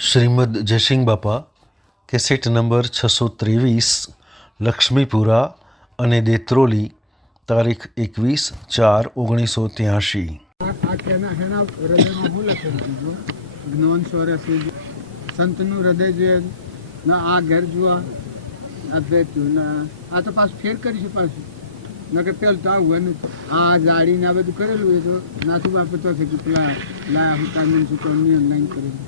શ્રીમદ જયસિંહ બાપા cassette number 623 Laxmipura અને દેત્રોલી તારીખ 21/4/1983। જ્ઞાન સ્વરસી સંતનું હૃદય જોઈએ ના આ ઘેર જોવા આ બેઠું ના આ તો પાછું ફેર કરીશું પાછું ના કે પેલું તો આવું ને આ જાળીને આ બધું કરેલું હોય તો નાથું બાપે તો છે કે પેલા લાયા હું કારનું ચૂકવણી ઓનલાઈન કરેલું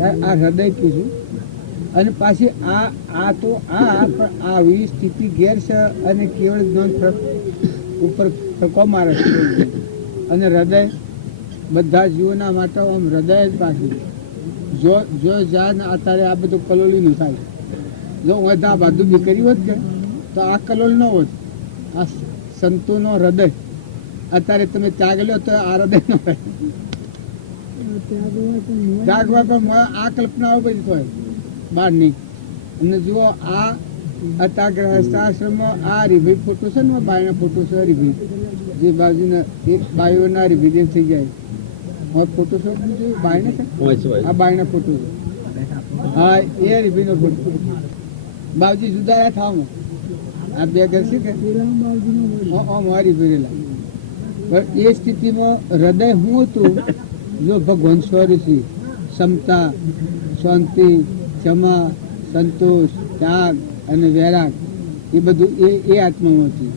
આ હૃદય કીધું અને પાછી આ તો આવી સ્થિતિ ઘેર છે અને કેવળ જ્ઞાન ઉપર ફરકો મારે છે અને હૃદય બધા જીવોના માટે આમ હૃદય જ પાછું જો જાય ને અત્યારે આ બધું કલોલીનું થાય જો હું આ બધું બી કરી હોત કે તો આ કલોલ ન હોત આ સંતોનો હૃદય અત્યારે તમે ત્યાગ લો તો આ હૃદય ન હોય ત્યાગવા પણ આ કલ્પનાઓ બધી હોય બહારની અને જુઓ આ અત્યારે ગ્રહસ્થાશ્રમમાં આ હરિભાઈ ફોટો છે ને બાયના ફોટો છે હરિભાઈ જે બાજુના એક બાઈઓના હરિભાઈ થઈ જાય ફોટો છે બાયને છે આ બાયના ફોટો છે હા એ હરિભાઈનો ફોટો બાવજી જુદા થાવ આ બે ઘર છે કે હરિભાઈ પણ એ સ્થિતિમાં હૃદય હું હતું જો ભગવાન સ્વરૂપી ક્ષમતા શાંતિ ક્ષમા સંતોષ ત્યાગ અને વૈરાગ એ બધું એ આત્મામાં હતું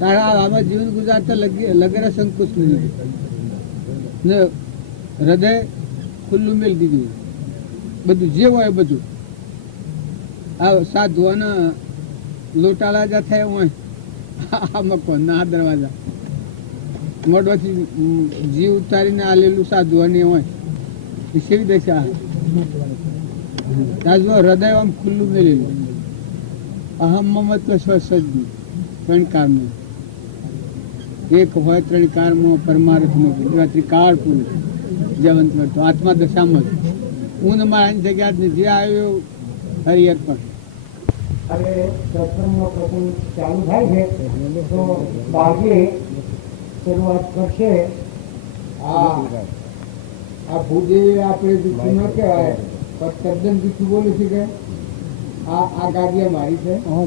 તારા આમાં જીવન ગુજારતા લગેરા સંકોચ નહીં ને હૃદય ખુલ્લું મેળ દીધું બધું જે હોય બધું આ સાધુઓના લોટાળા જા થયા હોય આ મકોનના આ દરવાજા મોઢવાથી જીવ ઉતારીને આલેલું સાધુઓને હોય એ કેવી દશા તાજુ હૃદય આમ ખુલ્લું મેળેલું અહમ મમત્વ સ્વસજ્ઞ ત્રણ કાળમાં એક હોય ત્રણ કાળમાં પરમાર્થમાં ત્રિકાળ પુરુષ જવંત કરતો આત્મા દશામાં જ હું મારાની જગ્યા જ જે આવ્યો હરિયર પણ હવે સત્સંગનો પ્રસંગ ચાલુ થાય છે તો બાજી શરૂઆત કરશે આ ભૂજે આપણે જૂઠું ન કહેવાય પણ તદ્દન જૂઠું બોલું છું કે આ ગાડી મારી છે અને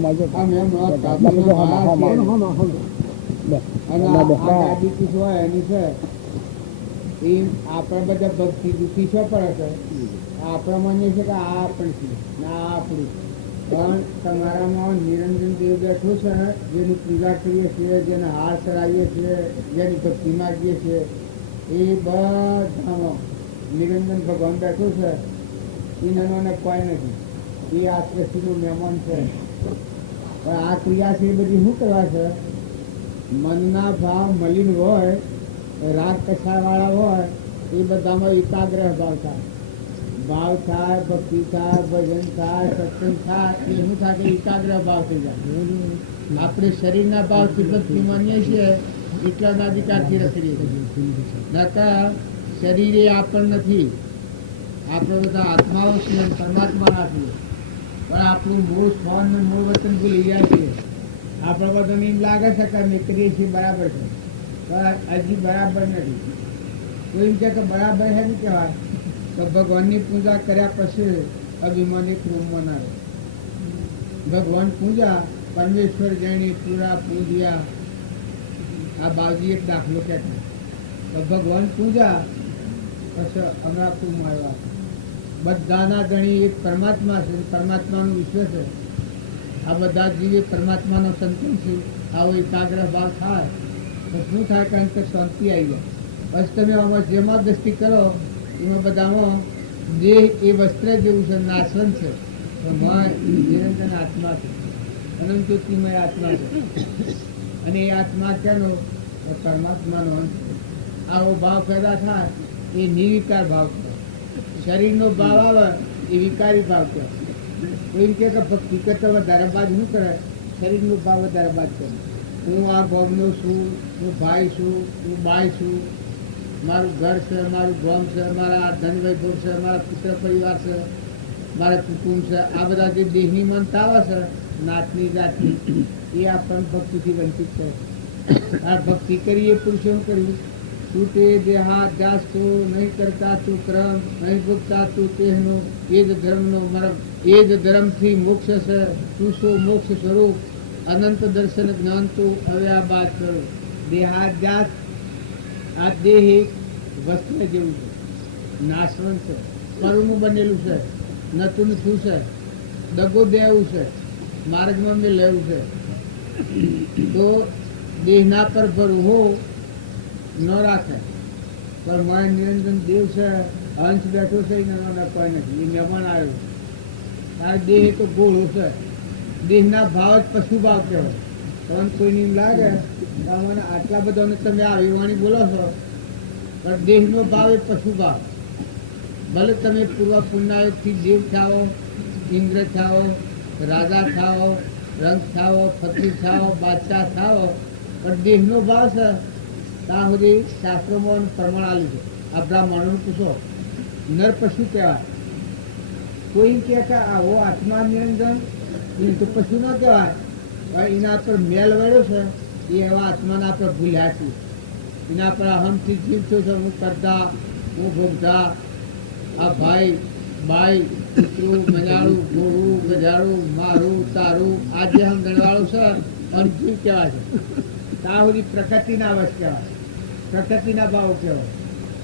આ ગાડી કીધું હોય એની છે એ આપણે બધા ભક્તિ દુઃખી છો પડે છે આપણે માનીએ છીએ કે આ આપણી છે ના આપણું પણ તમારામાં નિરંજન દેવ બેઠું છે ને જેની પૂજા કરીએ છીએ જેને હાર ચડાવીએ છીએ જેની ભક્તિ માગીએ છીએ એ બધામાં નિરંજન ભગવાન બેઠું છે એ નાનો કોઈ નથી એ આ સૃષ્ટિનું મહેમાન છે પણ આ ક્રિયા છે એ બધી શું કરવા છે મનના ભાવ મલિન હોય રાગ કસાવાળા હોય એ બધામાં એકાગ્રહ ભાવ થાય ભાવ થાય ભક્તિ થાય ભજન થાય સત્સંગ થાય એ શું થાય કે એકાગ્ર ભાવ થઈ જાય આપણે શરીરના ભાવથી ભક્તિ માનીએ છીએ એટલાના અધિકારથી રખડીએ નકર શરીરે આપણ નથી આપણે બધા આત્માઓ છીએ પરમાત્માના છીએ પણ આપણું મૂળ સ્વન ને મૂળ વચન ભૂલી ગયા છીએ આપણા બધાને એમ લાગે છે કે અમે કરીએ છીએ બરાબર છે પણ હજી બરાબર નથી તો એમ કે બરાબર છે ને કહેવાય તો ભગવાનની પૂજા કર્યા પછી અભિમાન એક રૂમમાં ના રહે ભગવાન પૂજા પરમેશ્વર જાણી પૂરા પૂજ્યા આ બાવજી એક દાખલો કહેતા તો ભગવાન પૂજા પછી હમણાં તું મારવા બધાના ગણી એક પરમાત્મા છે પરમાત્માનું વિશ્વ છે આ બધા જીવે પરમાત્માનો સંતન છે આવો એકાગ્ર ભાવ થાય તો શું થાય કારણ કે શાંતિ આવી જાય બસ તમે આમાં જેમાં દ્રષ્ટિ કરો એમાં બધામાં દેહ એ વસ્ત્ર જેવું છે નાશવંત છે નિરંતર આત્મા છે અનંત જ્યોતિમય આત્મા છે અને એ આત્મા ક્યાંનો પરમાત્માનો અંત છે આવો ભાવ પેદા થાય એ નિર્વિકાર ભાવ છે શરીરનો ભાવ આવે એ વિકારી ભાવ કહેવાય. તો એમ કે ભક્તિ કરતા વધારે બાદ શું કરે શરીરનો ભાવ વધારે બાદ કરે. હું આ ગામનો છું, હું ભાઈ છું, હું બાઈ છું, મારું ઘર છે, મારું ગામ છે, મારા ધન વૈભવ છે, મારા પુત્ર પરિવાર છે, મારા કુટુંબ છે, આ બધા જે દેહની મનતા આવે છે નાતની જાતની, એ આપણને ભક્તિથી વંચિત છે. આ ભક્તિ કરીએ પુરુષો શું કર્યું? છૂટે દેહાધ્યાસ તો નહીં કરતા તું ક્રમ, નહીં ભૂગતા તું તેહનો, એ જ ધર્મનો મરમ, એ જ ધર્મથી મોક્ષ છે, તું શું મોક્ષ સ્વરૂપ, અનંત દર્શન જ્ઞાન તું હવે આ બાદ કરો. દેહાધ્યાસ, આ દેહ એક વસ્તુ જેવું છે, નાશવંત છે, પરનું બનેલું છે, નતું થયું છે, દગો દેવું છે, માર્ગમાં મેં લેવું છે. તો દેહના પર ભરવો ન રાખે. પણ મારે નિરંજન દેવ છે, અંશ બેઠો છે, એના કોઈ નથી, એ મહેમાન આવ્યો. આ દેહ તો ગોળો છે, દેહના ભાવ જ પશુ ભાવ કહેવાય. તમને કોઈને એમ લાગે કે મને આટલા બધાને તમે આવી વાણી બોલો છો, પણ દેહનો ભાવ એ પશુ ભાવ. ભલે તમે પૂર્વ પુણ્યાયુગથી દેવ થાઓ, ઇન્દ્ર થાઓ, રાજા થાઓ, રંગ થાઓ, ફકીર થાઓ, બાદશાહ થાઓ, પણ દેહનો ભાવ છે ત્યાં સુધી શાસ્ત્રોમાં પ્રમાણ આપ્યું છે. આ બ્રાહ્મણોને પૂછો, નર પશુ કહેવાય. કોઈ કહે કે આવો આત્મા નિરંજન એ તો પશુ ન કહેવાય, પણ એના પર મેલ વળ્યો છે, એ એવા આત્માના પર ભૂલ્યા છે. એના પર અહમથી જીવ છું છે, હું કરતા, હું ભોગતા, આ ભાઈ બાઈ, કૂતરું, મજાળું, ઘોડું, ગજાળું, મારું, તારું, આ જે આમ ગણવાળું છે અને જીવ કહેવાય છે. ત્યાં સુધી પ્રકૃતિના વશ કહેવાય, પ્રકૃતિના ભાવ કહેવાય.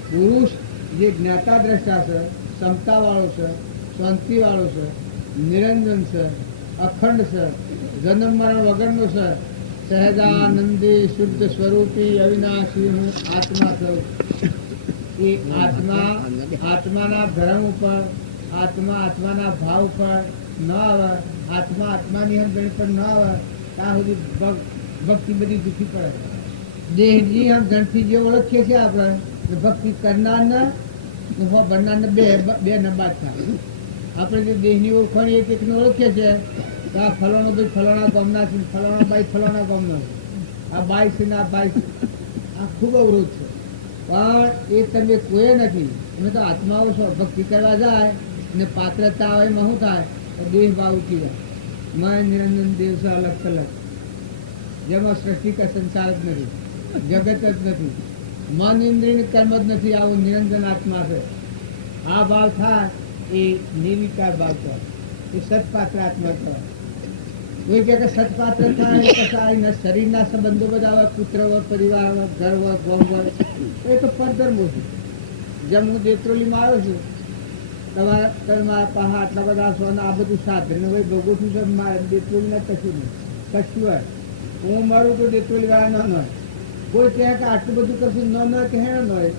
પુરુષ જે જ્ઞાતા દ્રષ્ટા છે, ક્ષમતાવાળો છે, શાંતિવાળો છે, નિરંજન છે, અખંડ છે, જન્મ મરણ વગરનો છે, સહેજાનંદી શુદ્ધ સ્વરૂપી અવિનાશી હું આત્મા છું. એ આત્મા આત્માના ભ્રમ ઉપર, આત્મા આત્માના ભાવ ઉપર ન આવે, આત્મા આત્માની હમગણી પર ન આવે, ત્યાં સુધી ભક્તિ બધી દુઃખી પડે. દેહની હમગણથી જે ઓળખીએ છીએ આપણે, ભક્તિ કરનારને ભરનારને બે નંબર થાય. આપણે જે દેહની ઓળખાણી એક એકને ઓળખીએ છીએ તો આ ફલાણો ભાઈ ફલાણા ગામના છે, ફલાણા બાઈ ફલાણા ગામના છે, આ બાઈ છે ને આ બાઈ છે, આ ખૂબ અવરોધ છે. પણ એ તમે કોઈ નથી. અમે તો આત્માઓ છો, ભક્તિ કરવા જાય ને પાત્રતા આવે એમાં શું થાય? દેહ ભાવ ઉઠી જાય. મય નિરંજન દેવ છે અલગ અલગ, જેમાં સૃષ્ટિ કે સંસાર જ નથી, જગત જ નથી, મન ઇન્દ્રિય કર્મ જ નથી. આવું નિરંજન આત્મા છે. આ ભાવ થાય એ નિર્વિકાર ભાવ કહેવાય, એ સત્પાત્ર આત્મા કહેવાય. કોઈ કહે કે સત્પાત્ર થાય કસાય શરીરના સંબંધો બધા હોય, પુત્ર હોય, પરિવાર હોય, ઘર હોય, ગામ હોય, એ તો પરધર્મો છે. જેમ હું દેત્રોલીમાં આવ્યો છું, તમારા પાસે આટલા બધા છો ને આ બધું સાધન હોય ભોગવું છું, તો મારે દેત્રોલીના કશું નહીં, કશું હોય. હું મારું તો દેત્રોલી વાળા ન હોય. કોઈ કહે કે આટલું બધું કરશું ન હોય કે હેનો ન હોય,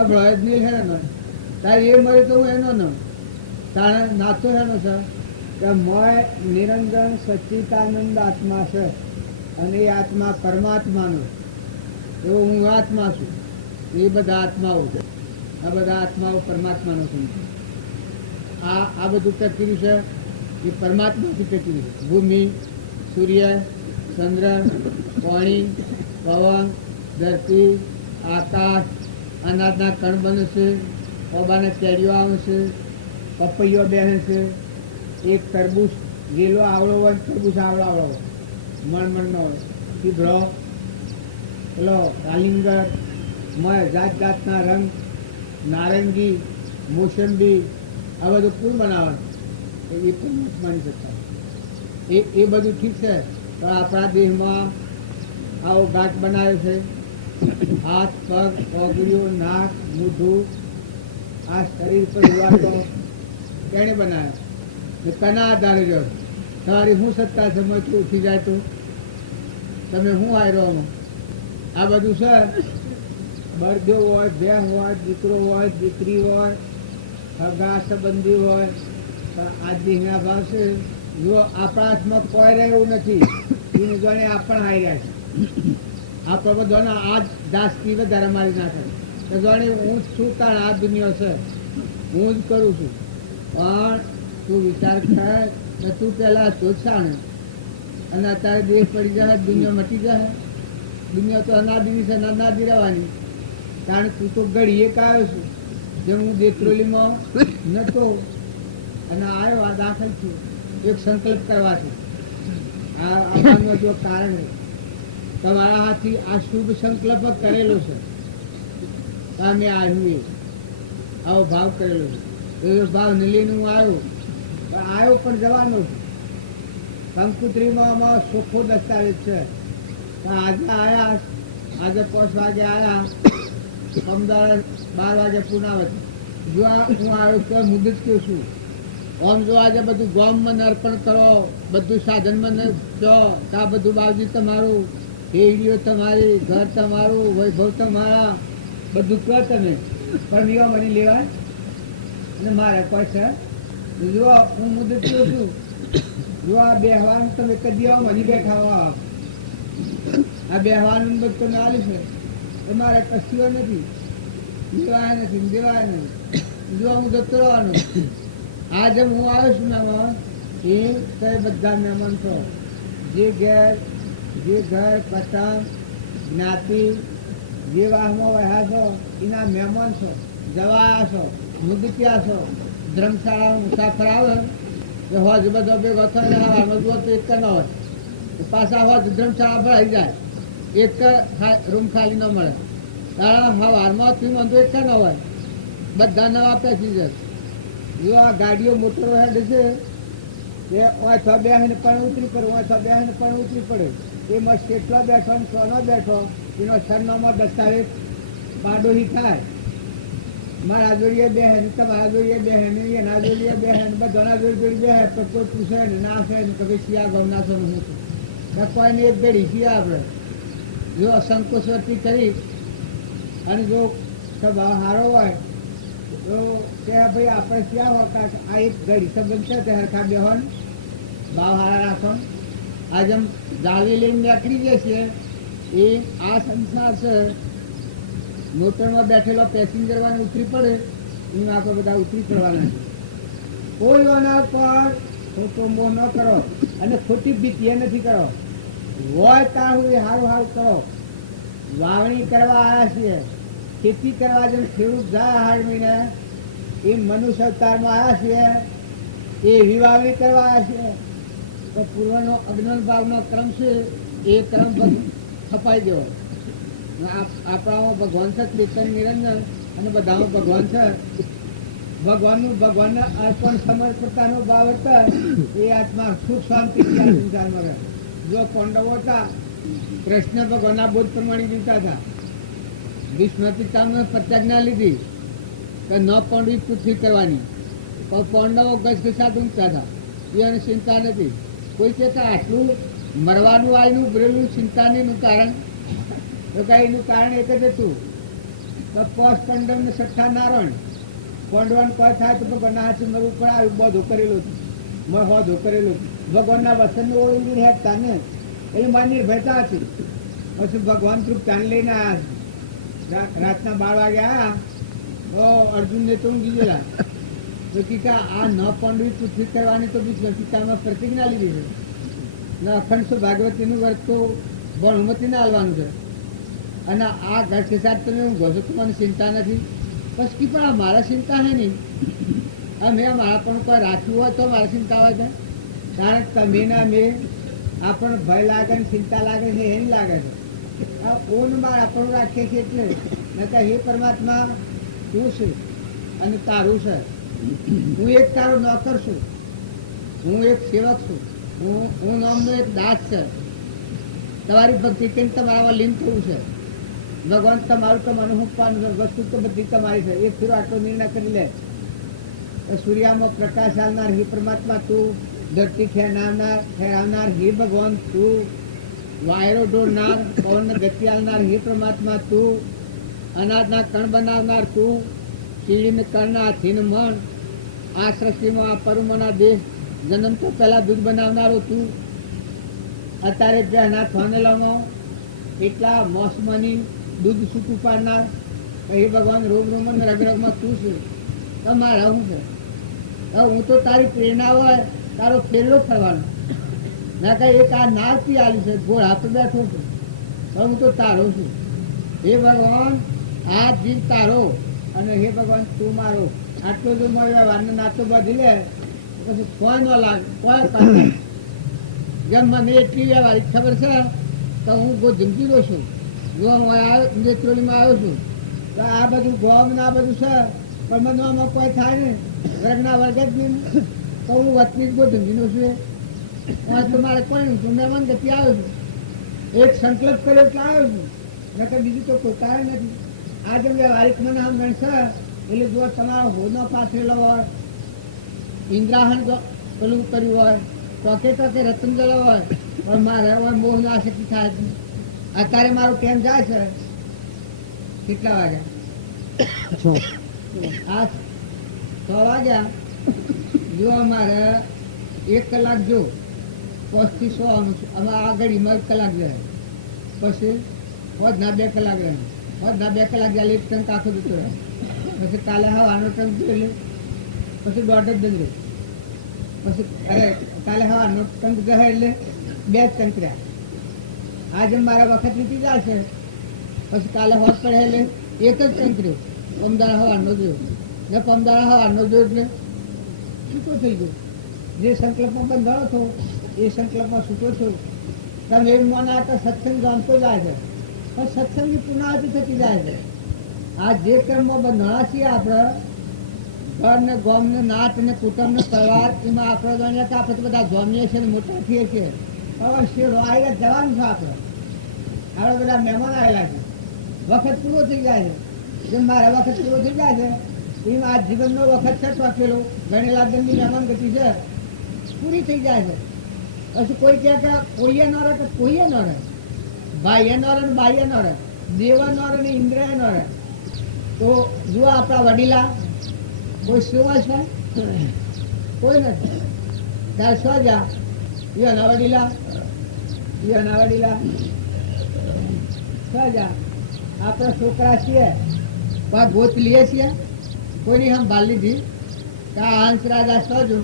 અભળાય જ નહીં હેનો ન હોય. તારે એ મળે તો હું એનો ન હોય, તારે નાતો હેનો છે કે મય નિરંજન સચ્ચિદાનંદ આત્મા છે, અને એ આત્મા પરમાત્માનો, એવો હું આત્મા છું. એ બધા આત્માઓ છે, આ બધા આત્માઓ પરમાત્માનો છે. આ બધું ટકેલું છે એ પરમાત્માથી ટકેલું છે. ભૂમિ, સૂર્ય, ચંદ્ર, પાણી, પવન, ધરતી, આકાશ, અનાજના કણ બને છે, ઓબાના કેરીઓ આવે છે, પપૈયો બેસે છે, એક તરબૂચ લીલો આવડો હોય, તરબૂચ આવડો હોય, મણનો હોય, પીભળો, પેલો કાલિંગર, મય જાત જાતના રંગ, નારંગી, મોસંબી, આ બધું કોણ બનાવે? એ પરમાત્માની સત્તા. એ બધું ઠીક છે, પણ આપણા દેહમાં આવો ગાંઠ બનાવ્યો છે. હાથ, પગ, ઓગળીઓ, નાક, મોઢું, આ શરીર પર ઉવાતો કેણે બનાવ્યો? કના આધારે રહ્યો? તમારી શું સત્તા છે? મચું ઉઠી જાય તો તમે શું આવ્યો? આ બધું છે. બળદો હોય, ભેં હોય, દીકરો હોય, દીકરી હોય, સગા સંબંધી હોય, પણ આ દેહના ભાવ છે. જો આપણા હાથમાં કોઈ રહ્યું નથી, એને જાણે આપણ હાઈ રહ્યા છે. આપણે બધાને આ જ દાસથી વધારે મારી નાખે તો જાણે હું જ છું, તાણ આ દુનિયા છે, હું જ કરું છું. પણ તું વિચાર કર કે તું પહેલાં તો જ શાણે અને અત્યારે દેશ પડી જાય, દુનિયા મટી જાય. દુનિયા તો અનાદિની છે, અનાદિ રહેવાની. કારણ તું તો ઘડી એક આવ્યો છું, જેમ હું દેત્રોલીમાં નતો અને આવ્યો, આ દાખલ છું એક સંકલ્પ કરવાથી. આ આવવાનું જો કારણ તમારા હાથથી આ શુભ સંકલ્પ કરેલો છે. તમે આવ્યું એ આવો ભાવ કરેલો છે. એવો ભાવ ને લઈને હું આવ્યો, પણ આવ્યો પણ જવાનો છું. કંકુત્રીમાં આમાં ચોખ્ખો દસ્તાવેજ છે. પણ આજે આવ્યા, આજે 5 વાગે આવ્યા, અમદાવાદ 12 વાગે પુનાવતી. જો હું આવ્યો તો મુદત કહું છું. આમ જો આજે બધું ગામમાં અર્પણ કરો, બધું સાધનમાં જો આ બધું બાવજી તમારું, હેડીઓ તમારી, ઘર તમારું, વૈભવ તમારા, બધું કહો તમે. પણ એવા મને લેવાય અને મારે પૈસા જો હું મુદત કહું છું. જો આ બેહવાનું તમે કદી આવો મને બેઠા હો, આ બેહવાનું બધું તમે આલ્યું છે એ મારે કશું નથી, દેવાય નથી, દેવાય નથી. જો હું જતો રહેવાનો. આજે હું આવ્યો છું નામાં એ તે બધા મહેમાન છો. જે ઘર પતંગ જ્ઞાતિ જે વાહમાં વહ્યા છો એના મહેમાન છો, જવાયા છો, મુદતિયા છો. ધર્મશાળા મુસાફર આવે તો હોજ બધો ભેગો થઈને હવામાં જુઓ તો એક ન હોય, પાછા હોજ ધર્મશાળા ભરાઈ જાય, એક રૂમ ખાલી ન મળે. કારણ હવારમાં તું મંદો એક ન હોય, બધા નવા પેસેન્જર. જો આ ગાડીઓ મોટરો હેડ છે એ ઓછા બેહીને પણ ઉતરી પડે, ઓછા બેહીને પણ ઉતરી પડે. એમાં કેટલો બેઠો ને સોનો બેઠો એનો સરનામા દસ્તાવેજ પાડોહી થાય. મારા જોડીએ બેહેન, તમારા જોડીએ બેહેન, એના જોડીએ બેહેન, બધાના જોડી બેહે. પણ કોઈ પૂછે ને ના છે ને કે ભાઈ શિયા ગમના છો હું છું કોઈને એક ઘડી શિયા આપણે જો સંકોચવર્તી કરી અને જો સ્વભાવ સારો હોય તો કે ભાઈ આપણે ક્યાં હોતા આ એક ઘડી સંબંધ છે તે હરખા બેહોન ભાવ હારા રાખો. આજ આમ જાળી લઈને નીકળી જશે એ આ સંસાર છે. મોટરમાં બેઠેલો પેસેન્જર વાળા ઉતરી પડે એમાં આપણે બધા ઉતરી પડવાના છે. કોઈ આના પર ખોટો મોહ ન કરો અને ખોટી ભીતિ નથી કરો. હોય ત્યાં સુધી સારું સારું કરો. વાવણી કરવા આવ્યા છીએ, ખેતી કરવા જેમ ખેડૂત જાય 8 મહિને એ મનુષ્ય અવતારમાં આવ્યા છીએ, એ એવી વાવણી કરવા આવ્યા છીએ. તો પૂર્વનો અજ્ઞાન ભાવનો ક્રમ છે એ ક્રમ છપાઈ દેવો. આપણામાં ભગવાન છે કીર્તન નિરંજન અને બધામાં ભગવાન છે. ભગવાનને અર્પણ સમર્પણતાનો ભાવ હતા એ આત્મા સુખ શાંતિ સંસારમાં રહે. જો પાંડવો હતા કૃષ્ણ ભગવાનના બોધ પ્રમાણે જીવતા હતા. ભીષ્મ પિતામહ પ્રતિજ્ઞા લીધી કે ન પાંડવી પૃથ્વી કરવાની, પણ પાંડવો ઘસઘસાટ ઊંચા હતા. એને ચિંતા નથી. કોઈ કહેતા આટલું મરવાનું આયનું ભરેલું ચિંતાનું કારણ તો કઈ એનું કારણ એક જ હતું તો પોષ કંડમ ને સઠ્ઠા નારાયણ પાંડવાન કોઈ થાય તો ભગવાનના હાથે મરવું પડે. આવ્યું બધું કરેલું હતું, હોધું કરેલું હતું. ભગવાનના વસનની ઓળખી હેઠતા ને એટલે મારી નિર્ભયતા હતી. પછી ભગવાન તૃપ્તાન લઈને આવ્યા. રાતના 12 વાગે આવ્યા તો અર્જુનને તો ઊંઘી ગયેલા. તો કે આ ન પાંડવી પૃથ્વી કરવાની તો બીજ પિતામાં પ્રતિજ્ઞા લીધી છે ને અખંડ ભાગવતીનું વર્ત તો બહુમતીને હાલવાનું છે. અને આ ઘર કે સાથ તમે ઊંઘો છો તો મને ચિંતા નથી. પછી પણ આ મારા ચિંતા છે નહીં. મેં મારા પણ કોઈ રાખ્યું હોય તો મારી ચિંતા હોય છે. કારણ તમે ને અમે આપણને ભય લાગે ને ચિંતા લાગે છે એની લાગે છે. આ ઓનમાં આપણું રાખીએ છીએ એટલે નકર હે પરમાત્મા તું છે અને તારું છે. હું એક તારો નોકર છું, હું એક સેવક છું, હું નામનો એક દાસ છે. તમારી ભક્તિ કેમ તમારામાં લીન થવું છે. ભગવાન તમારું તમારું હું પાનું વસ્તુ તો બધી તમારી છે. એક ફેરો આટલો નિર્ણય કરી લે. સૂર્યામાં પ્રકાશ આવનાર હે પરમાત્મા તું, ધરતી ખેરાવનાર હે ભગવાન તું, વાયરો ઢોળનાર પવન ગતિ આવનાર હે પરમાત્મા તું, અનાજના કણ બનાવનાર તું, કીડીને કણના હાથીને મણ, આ સૃષ્ટિમાં આ પરુમોના દેશ જન્મ તો પહેલા દૂધ બનાવનારો તું. અત્યારે બેના થોનેલામાં એટલા મોસમની દૂધ છૂટું પાડનાર એ ભગવાન રોગ રોમન રગરગમાં તું છે. તમારા શું છે? હું તો તારી પ્રેરણા હોય તારો ફેરલો ફરવાનો. ના કઈ એક આ નાવ પી આલી છે ઘોડા પર બેઠો છું પણ હું તો તારો છું. હે ભગવાન આ જીવ તારો અને હે ભગવાન તું મારો. આટલો જો મારો વારનો નાતો બાંધી લે પછી કોઈ ન લાગે કોઈ પાસે. જેમ મને એટલી વ્યવહારિક ખબર છે તો હું બહુ જમતીલો છું. જો હું નેત્રોલીમાં આવ્યો છું તો આ બધું ગોમ ને આ બધું છે પણ મને આમાં કોઈ થાય ને વર્ગના વર્ગ જ નહીં તો હું વતની જ બહુ જમતીનો છું. તો મારે કોઈ નહીં તું મહેમાન ગતિ આવ્યો છું. એક સંકલ્પ કર્યો એટલે આવ્યો છું નકર બીજું તો કોઈ કારણ નથી. આ જેમ વ્યવહારિક મને આમ ગણશે એટલે જો તમારો હોનો પાથરેલો હોય ઇન્દ્રાહન પેલું કર્યું હોય ટોકે ટોકે રતન ગળો હોય પણ મારે હવે મોહનો આસક્તિ થાય જ નહીં. અત્યારે મારું કેમ જાય છે કેટલા વાગ્યા આ 6 વાગ્યા જો અમારે 1 કલાક જો 5 થી 6 અમે આ ઘડીમાં 1 કલાક જાય પછી વધના 2 કલાક રહે વધના 2 કલાક જાય એક ટંક આખો જતો રહે પછી કાલે હવાનો ટંક જોઈ લે પછી 1.5 દંડ પછી અરે કાલે હવાનો ટંક જશે એટલે 2 ટંક રહ્યા. આજે મારા વખત નીકળી જાય છે પછી કાલે હોત પડે એટલે 1 જ ટંક રહ્યો. પમદારા હવાનો જોયો ને પમદારા હવાનો જોયો એટલે છૂટો થઈ ગયો. જે સંકલ્પમાં બંધાણો છો એ સંકલ્પમાં છૂટો છો. તમે એમ માના તો સત્સંગ જાણતો જાય છે પણ સત્સંગની પુનઃવૃત્તિ થતી જાય છે. આ જે કર્મમાં બંધાણા છીએ આપણે ઘર ને ગોમ ને નાત ને કુટુંબ ને પરિવાર એમાં આપણે જાણીએ કે આપણે તો બધા જમીએ છીએ ને મોટા થઈએ છીએ. હવે શેરો આવેલા જવાનું છે આપણે બધા મહેમાન આવેલા છે વખત પૂરો થઈ જાય છે. જેમ મારા વખત પૂરો થઈ જાય છે એમ આ જીવનનો વખત છે ટોકેલો ગણેલા દંડની મહેમાન ગતિ છે પૂરી થઈ જાય છે. પછી કોઈ કહે કે કોઈએ ન રહે કે કોઈએ ન રહે ભાઈએ ન રહે ને બાઈએ ન રહે દેવા ન રહે ને ઇન્દ્રિય ન રહે. તો જો આપણા વડીલા કોઈ શું છે કોઈ નથી ત્યારે શું જા એના વડીલા શું જા આપણે છોકરા છીએ કોઈ ગોત લઈએ છીએ કોઈની હમ બાલ લીધી કે આ હંસ રાજા સજો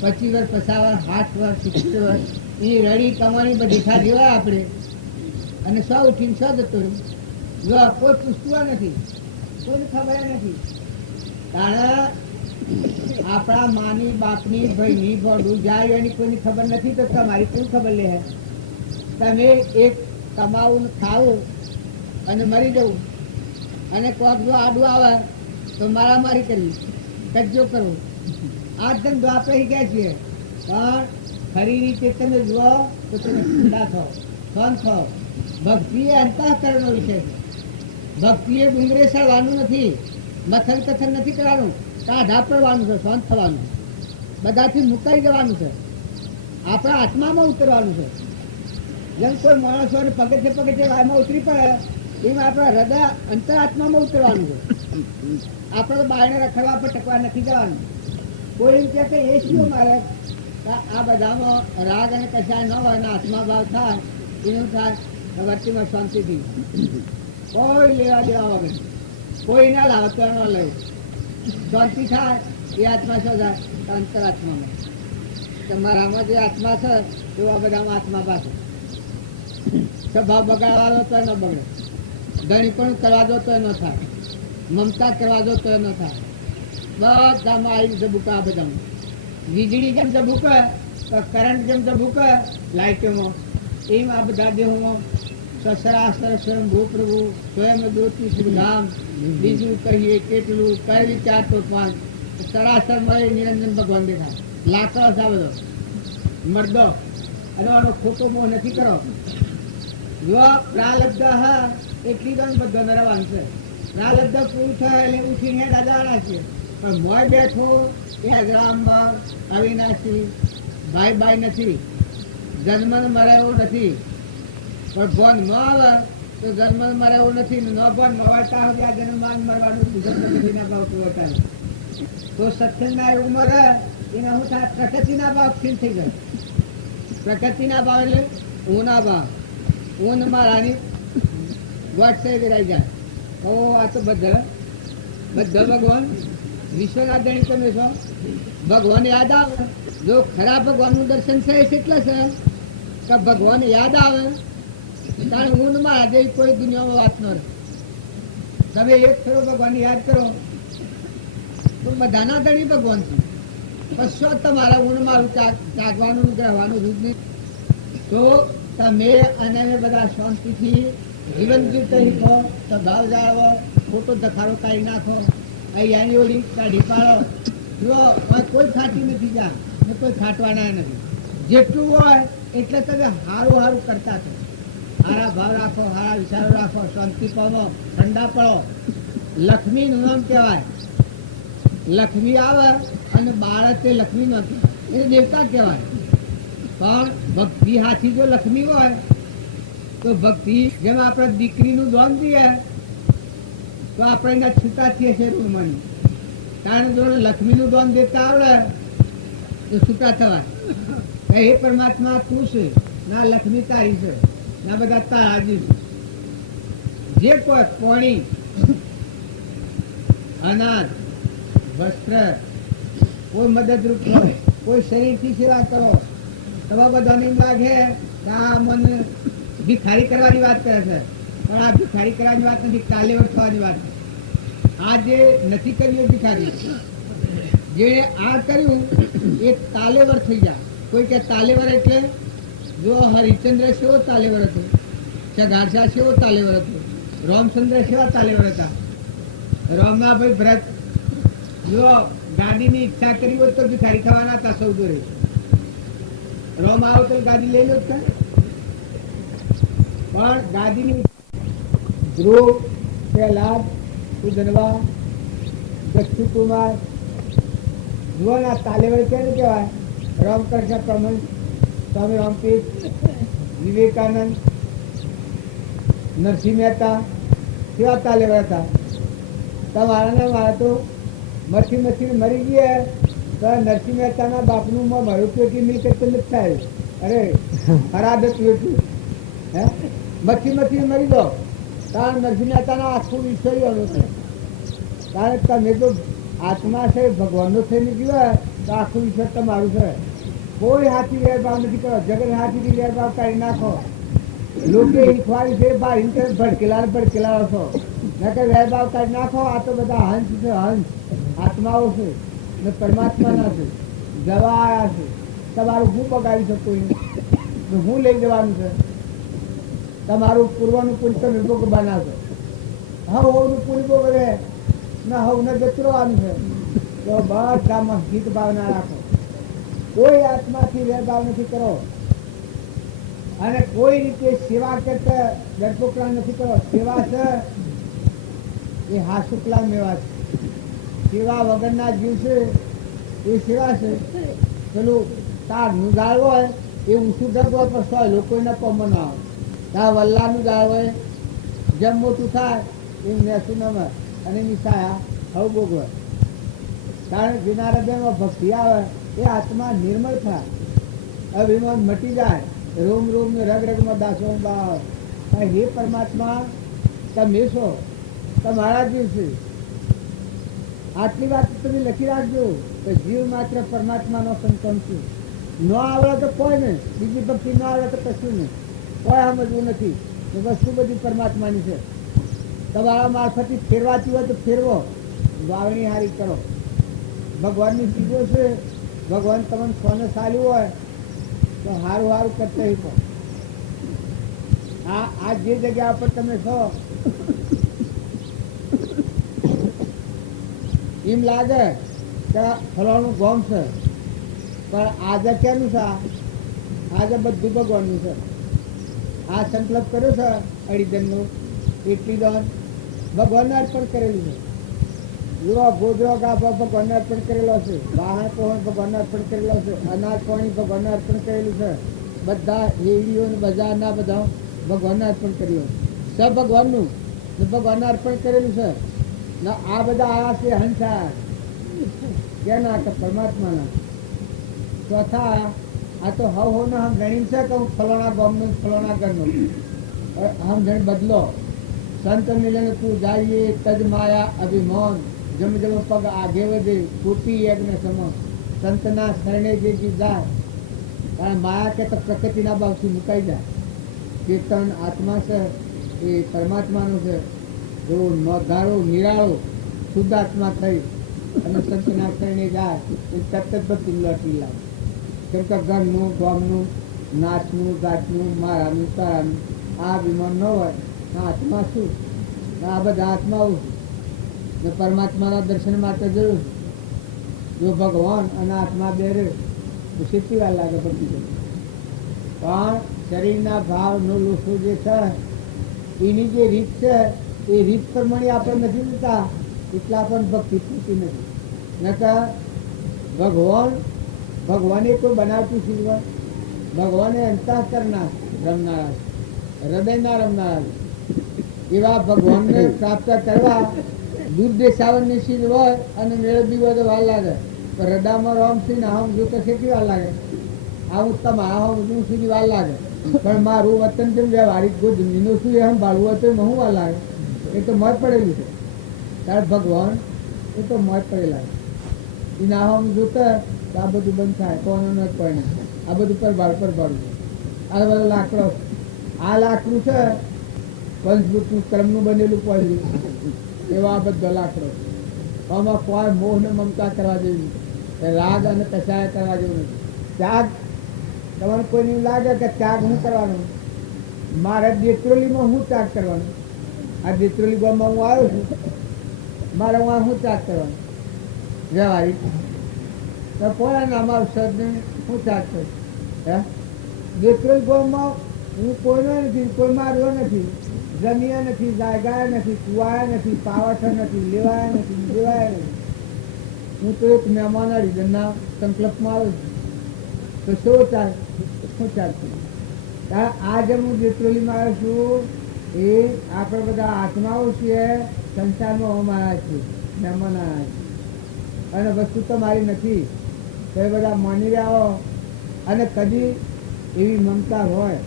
25 વર્ષ 50 વર્ષ 60 વર્ષ 60 વર્ષ એ રડી કમાણી બધી ખાધી હોય આપણે અને સો ઉઠીને સો જતો રહ્યું. જો કોઈ પૂછતું નથી કોઈને ખબર નથી. કારણ આપણા માની બાપની ભાઈની ભોડું જાય એની કોઈની ખબર નથી તો તમારી કેવું ખબર લે. તમે એક કમાવું ખાવું અને મરી જવું અને કોક જો આડું આવે તો મારામારી કરવી કજ્જો કરવો આ ધંધો આપણે શીખ્યા છીએ. પણ ખરી રીતે તમે જુઓ તો તમે ઠંડા થાઓ શાંત થાઓ. ભક્તિ એ અંતઃકરણનો વિષય છે. ભક્તિ એ ડુંગરે સળવાનું નથી મથન કથન નથી કરવાનું કાઢા પડવાનું છે શાંત થવાનું બધાથી મુકાઈ જવાનું છે આપણા આત્મામાં ઉતરવાનું છે. જેમ કોઈ માણસોને પગથિયે વાયમાં ઉતરી પડે એમ આપણા હૃદય અંતરાત્મામાં ઉતરવાનું છે. આપણે તો બાયણે રખડવા પર ટકવા નથી જવાનું. કોઈ એમ કહે કે એ શું મારે આ બધામાં રાગ અને કશાય ન હોય ને આત્મા ભાવ થાય એનું થાય વર્તીમાં શાંતિથી કોઈ લેવા દેવા વગર કોઈ ના લાવે તો ન લે શાંતિ થાય એ આત્મા શું થાય અંતરાત્મામાં. તમારામાં જે આત્મા છે એવા બધામાં આત્મા પાસે સ્વભાવ બગાડવા દો તો ન બગડે ધણી પણ કરવા દો તો ન થાય મમતા કરવા દો તો ન થાય. બધામાં આવી જબુકા બધામાં વીજળી જેમ જબુકે તો કરંટ જેમ જબુકે લાઇટોમાં એમ આ બધા દેહોમાં સસરાસર સ્વયં ભૂપ્રભુ સ્વયં જ્યોતિ શ્રીધામ બીજું કહીએ કેટલું કઈ વિચાર તો પણ સરાસર મળે નિરંજન ભગવાન દેખાય. લાકડો છે બધો મરદો અને આનો ખોટો મોહ નથી કરો. જો પ્રાલબ્ધ હા એટલી ગણ બધો નરવાનું છે. પ્રાલબ્ધ પૂરું થાય એટલે ઉઠીને દાદા છે પણ મોય બેઠો એ હજરામમાં અવિનાશી ભાઈ નથી. જન્મ મરે એવું નથી પણ ભોન ન આવે તો જન્મ મરે એવું નથી. ન ભોન મવાતા હોય આ જન્મમાં મરવાનું ના ભાવ પૂરતા તો સત્સંગના યુગમાં રહે એના શું થાય પ્રકૃતિના ભાવ ક્ષીણ થઈ જાય. પ્રકૃતિના ભાવ એટલે ઊના ભાવ ઊનમાં રાની ગોઠસે રહી જાય. કહો આ તો બધા ભગવાન વિશ્વના ધણી તમે છો ભગવાન યાદ આવે. જો ખરા ભગવાનનું દર્શન છે એટલે છે કે ભગવાન યાદ આવે કારણ ઊંઘમાં આજે કોઈ દુનિયામાં વાત ન રહે. તમે એક ફેરો ભગવાન યાદ કરો તો બધાના ધણી ભગવાન છે. કશો તમારા ઊંઘમાં જાગવાનું ગ્રહવાનું રૂપ નહીં. તો તમે અને બધા શાંતિથી જીવન જીવતા શીખો, સ્વભાવ જાળવો, ખોટો ધખાડો કાઢી નાખો, અહીંયાની ઓળી કાઢી પાડો. જો કોઈ ખાટી નથી જા ને કોઈ ખાટવાના નથી. જેટલું હોય એટલે તમે સારું સારું કરતા છો. સારા ભાવ રાખો, સારા વિચારો રાખો, શાંતિ પામો, ઠંડા પડો. લક્ષ્મીનું નામ કહેવાય. લક્ષ્મી આવે અને બાળક તે લક્ષ્મી નથી એ દેવતા કહેવાય. પણ ભક્તિ હાથી જો લક્ષ્મી હોય તો ભક્તિ જેમ આપણે દીકરીનું દોન દઈએ તો આપણે એના છૂટા થઈએ છે રૂમની. કારણ જો લક્ષ્મીનું દોન દેતા આવડે તો છૂટા થવાય. હે પરમાત્મા તું છે, ના લક્ષ્મી તારી છે, ના બધા તારા છે. જે કોઈ પાણી, અનાજ, વસ્ત્ર, કોઈ મદદરૂપ હોય, કોઈ શરીરથી સેવા કરો. તમે બધાને એમ લાગે કે આ મને ભિખારી કરવાની વાત કરે છે, પણ આ ભિખારી કરવાની વાત નથી, કાલેવર થવાની વાત. આ જે નથી કર્યું ભિખારી, જે આ કર્યું એ તાલેવર થઈ જાય. કોઈ કે તાલેવર એટલે જો હરિચંદ્ર સેવો તાલેવર હતો, ચગારશા સેવો તાલેવર હતો, રામચંદ્ર સેવા તાલેવર હતા. રામનાભાઈ ભરત જો ગાડીની ઈચ્છા કરી હોત તો ભિખારી થવાના હતા સૌ જોડે. રોમ આવો તો ગાડી લઈ લો. પણ ગાડીની ધ્રુવ, પ્રહલાદ, ઉદનવા, દક્ષુકુમાર જુઓના તાલેવર કેને કહેવાય? રામકૃષ્ણ પરમહંસ, સ્વામી રામપીર, વિવેકાનંદ, નરસિંહ મહેતા કેવા તાલેવર હતા. તમારા ને મારા તો મથી મરી ગયા તો નરસિંહ મહેતાના બાપનું મારું પેટી મિલકત તો નથી થાય. અરે ખરાબ હતું એટલું. હે મથી મરી દો કારણ નરસિંહ મહેતાના આખું વિષયોનું છે. કારણ તમે તો આત્મા છે ભગવાનનો થઈને જીવે તો આખું વિષય તમારું છે. કોઈ હાથી વેરભાવ નથી કરો. જગત હાથીથી વેરભાવ કાઢી નાખો. લોકો ઈખવાડી છે ભડકેલા છો નકર વેરભાવ કાઢી નાખો. આ તો બધા હંસ છે, હંસ આત્માઓ છે ને પરમાત્માના છે. જવા આવ્યા છે. તમારું હું બગાડી શકું તો હું લઈ જવાનું છે. તમારું પૂર્વનું પુલ તમે ભોગ બનાવશો. હવનું પુલ ભોગ રહે ને હવને જતરવાનું છે. તો બધામાં હિત ભાવના રાખો. કોઈ આત્માથી વેરભાવ નથી કરો અને કોઈ રીતે સેવા કરતા ડરપોકડા નથી કરો. સેવા છે એ હાસુકલા મેવા છે. સેવા વગરના જીવ છે એ સેવા છે. પેલું તારનું ઝાડ હોય એ ઊંચું ડગ હોય પણ સો લોકોના પમો ના આવે. તાર વલ્લાનું ઝાડ હોય જેમ મોટું થાય એમ મેસું નમે અને એની સાયા હવ ભોગવે. કારણ જેના હૃદયમાં ભક્તિ આવે એ આત્મા નિર્મળ થાય, અભિમાન મટી જાય, રોમ રોમ ને રગ રગમાં દાસો બાવ. હે પરમાત્મા તમે છો, તમારા જીવ છે. આટલી વાત તમે લખી રાખજો કે જીવ માત્ર પરમાત્માનો સંતમ છે. ન આવડે તો કોઈ નહીં, બીજી ભક્તિ ન આવડે તો કશું નહીં. કોઈ સમજવું નથી. વસ્તુ બધી પરમાત્માની છે. તમારા મારફતથી ફેરવાતી હોય તો ફેરવો, વાવણી હારી કરો. ભગવાનની ચીજો છે. ભગવાન તમને સોને સાલ્યું હોય તો સારું સારું કરતા શીખો. આ જે જગ્યા પર તમે છો એમ લાગે કે ફલાણું ગામ છે પણ આજે કેનું છે? આજે બધું ભગવાનનું છે. આ સંકલ્પ કર્યો છે અડીદનનું એટલી દોન ભગવાનને અર્પણ કરેલું છે. જો ગોદરો ગાભો ભગવાનને અર્પણ કરેલો છે, વાહન પહોંચ ભગવાનને અર્પણ કરેલો છે, અનાજ પાણી ભગવાનને અર્પણ કરેલું છે. બધા હેડીઓ ને બજારના બધા ભગવાનને અર્પણ કર્યું છે. ભગવાનનું ભગવાનને અર્પણ કરેલું છે. આ બધા આયા છે હંસા કેના કે પરમાત્માના. ચોથા આ તો હવ ને હમ ગણી છે કે હું ફલાણા ગામનું ફલાણા ઘરનું હમ ગણ બદલો. સંત મિલન તું જાઈએ તજ માયા અભિમાન જમ જમ પગ આગે વધે કુટી યજ્ઞ સમ સંતના શરણે જે જાય. કારણ માયા કે તો પ્રકૃતિના ભાવથી મુકાઈ જાય. ચેતન આત્મા છે એ પરમાત્માનો છે. જો નોંધારો નિરાળો શુદ્ધ આત્મા થઈ અને સંતના શરણે જાય એ તરત જ બધું લટી લાવે. કેમ કે ઘરનું ગામનું નાચનું ગાચનું મારાનું તારાનું આ વિમાન ન હોય આ આત્મા શું? આ બધા આત્માઓ છે. પરમાત્માના દર્શન માટે જોયું જો ભગવાન અને આત્મા બે રહે તો કેટલી વાર લાગે પતી જાય. પણ શરીરના ભાવનો લોસો જે છે એની જે રીત છે એ રીત પ્રમાણે આપણે નથી લેતા એટલા આપણને ભક્તિ થતી નથી. નકર ભગવાને કોઈ બનાવતું શીખવા ભગવાને અંતઃકરના રમનારા હૃદયના રમનારા એવા ભગવાનને પ્રાપ્ત કરવા દૂધ દેશાવનની શીલ હોય અને મેળવી હોય તો વાર લાગે. પણ હૃદયમાં રામસિંહ આમ જો તો કેટલી વાર લાગે. આવું તમારા હું સુધી વાર લાગે. પણ મારું વતન જેમ વ્યવહારિક કોઈ જમીનો શું એમ ભાડવું હોય તો એમાં શું વાર લાગે? એ તો મત પડેલું છે. ત્યારે ભગવાન એ તો મત પડેલા છે. એના આમ જોતા તો આ બધું બંધ થાય કોનો ન પડે. આ બધું પર ભાડું આ બધા લાકડો આ લાકડું છે પંચભૂતનું કર્મનું બનેલું પડેલું એવા બધો લાકડો. આમાં કોઈ મોહ ને મમતા કરવા જેવી રાગ અને કચાય કરવા જેવું નથી. ત્યાગ તમારે કોઈને એવું લાગે કે ત્યાગ હું કરવાનો મારે દેત્રોલીમાં હું ત્યાગ કરવાનો. આ દેત્રોલી ગામમાં હું આવ્યો છું મારે હું શું ત્યાગ કરવાનો વ્યવહારિક તો કોઈ અમારું સદને હું ત્યાગ કરું. હે દેત્રોલી ગામમાં હું કોઈનો નથી કોઈ માર્યો નથી જમ્યા નથી જાગ્યા નથી કુવાયા નથી પાવઠ નથી લેવાયા નથી દેવાયા નથી. હું તો એક મહેમાન રીઝનના સંકલ્પમાં આવ્યો છું તો શું ચાલશે? આજે હું દેત્રોલીમાં આવ્યો છું એ આપણે બધા આત્માઓ છીએ સંસારમાં અમારા છીએ મહેમાન આવ્યા છે અને વસ્તુ તો મારી નથી તો એ બધા માની રહ્યા હો અને કદી એવી મમતા હોય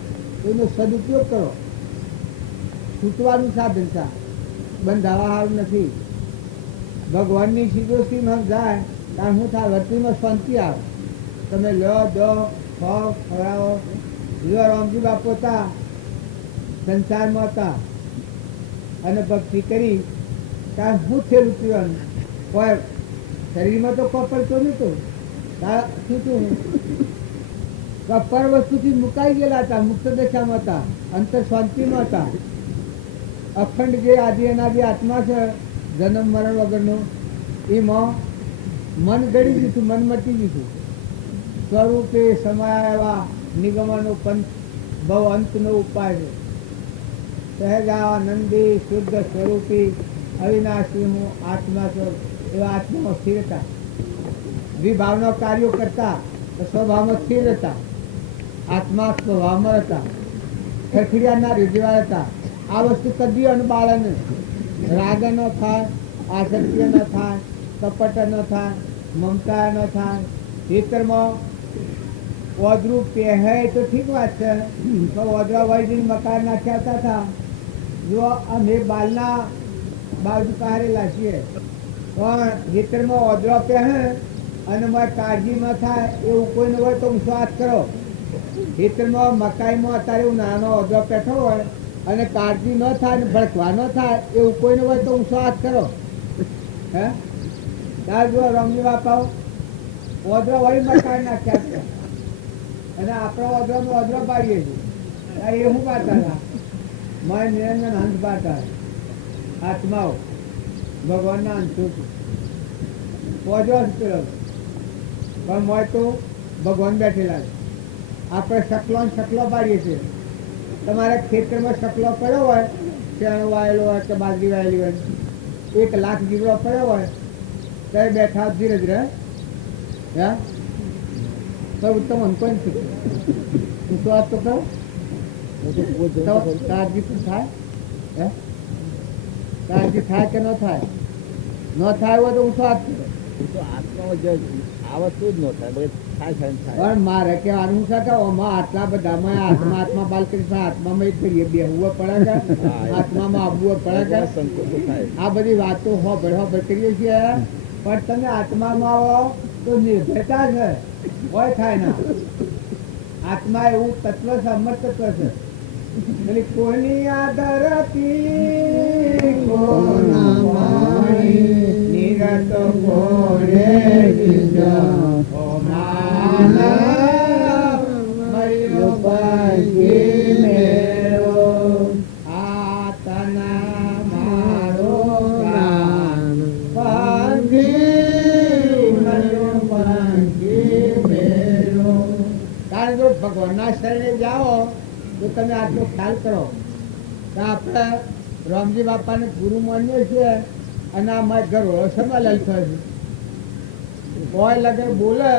એનો સદુપયોગ કરો. છૂટવાનું સાધન છે બંધાવા સારું નથી. ભગવાનની સીધોસીમાં જાય ત્યારે શું થાય વર્તીમાં શાંતિ આવે. તમે લો દો ખાઓ ખવડાવો. જો રામજી બાપુ હતા સંસારમાં હતા અને ભક્તિ કરી ત્યારે શું થયેલું પીવાનું કોઈ શરીરમાં તો કપર તો નહોતું. શું થયું કપર વસ્તુથી મુકાઈ ગયેલા હતા મુક્ત દશામાં હતા અંતર શાંતિમાં હતા. અખંડ જે આદિ અનાદિ આત્મા છે જન્મ મરણ વગરનો એમાં મન ગળી દીધું મન મટી દીધું. સ્વરૂપે સમાયા નિગમનો પંથ બહુ અંતનો ઉપાય છે. સહેજાનંદી શુદ્ધ સ્વરૂપી અવિનાશી હું આત્મા છો એવા આત્મામાં સ્થિર હતા. વિભાવના કાર્યો કરતા તો સ્વભાવમાં સ્થિર હતા. આત્મા સ્વભાવમાં હતા. ખખડિયાના રીજવા હતા. આ વસ્તુ કદી અનુબાળે રાગ ન થાય આસક્તિ ન થાય કપટ ન થાય મમતા ન થાય. ખેતરમાં ઓદરું પહેરે તો ઠીક વાત છે તો ઓદરા વૈદિક મકાન નાખ્યા હતા. જો અમે બાલના બાજુ પહેરેલા છીએ પણ ખેતરમાં ઓદરા પહેરે અને મારે કાળજીમાં થાય એવું કોઈને હોય તો હું સ્વાદ કરો. ખેતરમાં મકાઈમાં અત્યારે હું નાનો ઓદરો બેઠો હોય અને કાળજી ન થાય ને ભડકવા ન થાય એવું કોઈને હોય તો હું સ્વાદ કરો. હે ત્યારે જો રમજી બાપાઓ ઓદરો વળી મકાઈ નાખ્યા છે અને આપણે ઓદરામાં ઓદરો પાડીએ છીએ એ શું પાડતા હતા મારે નિરંજન હંસ પાડતા આત્માઓ ભગવાનના અંશો ઓદરો પેલો પણ મોય તો ભગવાન બેઠેલા છે. આપણે શકલો પાડીએ છીએ. તમારા ખેતરમાં શકલો પડ્યો હોય ચણ વાયેલો હોય કે બાજરી વાયેલી હોય 1 લાખ જીવડો પડ્યો હોય તો બેઠા ધીરજ રહે. હે તો ઉત્તમ અંકોન છે હું તો વાત તો કહું કાળજી પણ થાય. હે કાળજી થાય કે ન થાય હોય તો હું તો વાત કરું તો આત્મા જે આ વસ્તુ જ ન થાય બધે થાય થાય ને થાય પણ મારે કહેવાનું છે કે ઓમાં આટલા બધામાં આત્મા આત્મા બાલ કરી પણ આત્મામાં જ કરીએ બેહવું પડે કે આત્મામાં આવવું પડે કે સંકોચો થાય આ બધી વાતો હોબળ કરીએ છીએ પણ તમે આત્મામાં આવો તો નિર્ભયતા છે કોઈ થાય ના આત્મા એવું તત્વ છે અમર તત્વ છે એટલે કોની આદરતી કોના માણી નિરત કોરે દીધા ઓ માનવ મર્યો ભાગી મેરો આતના મારો પ્રાણ ભાગી મર્યો ભાગી મેરો કારણ જો ભગવાનના શરણે જાઓ તો તમે આટલો ખ્યાલ કરો તો આપણે રામજી બાપાને ગુરુ માનીએ છીએ અને આ ઘર ઓળસમાં લલતો છે કોઈ લગે બોલે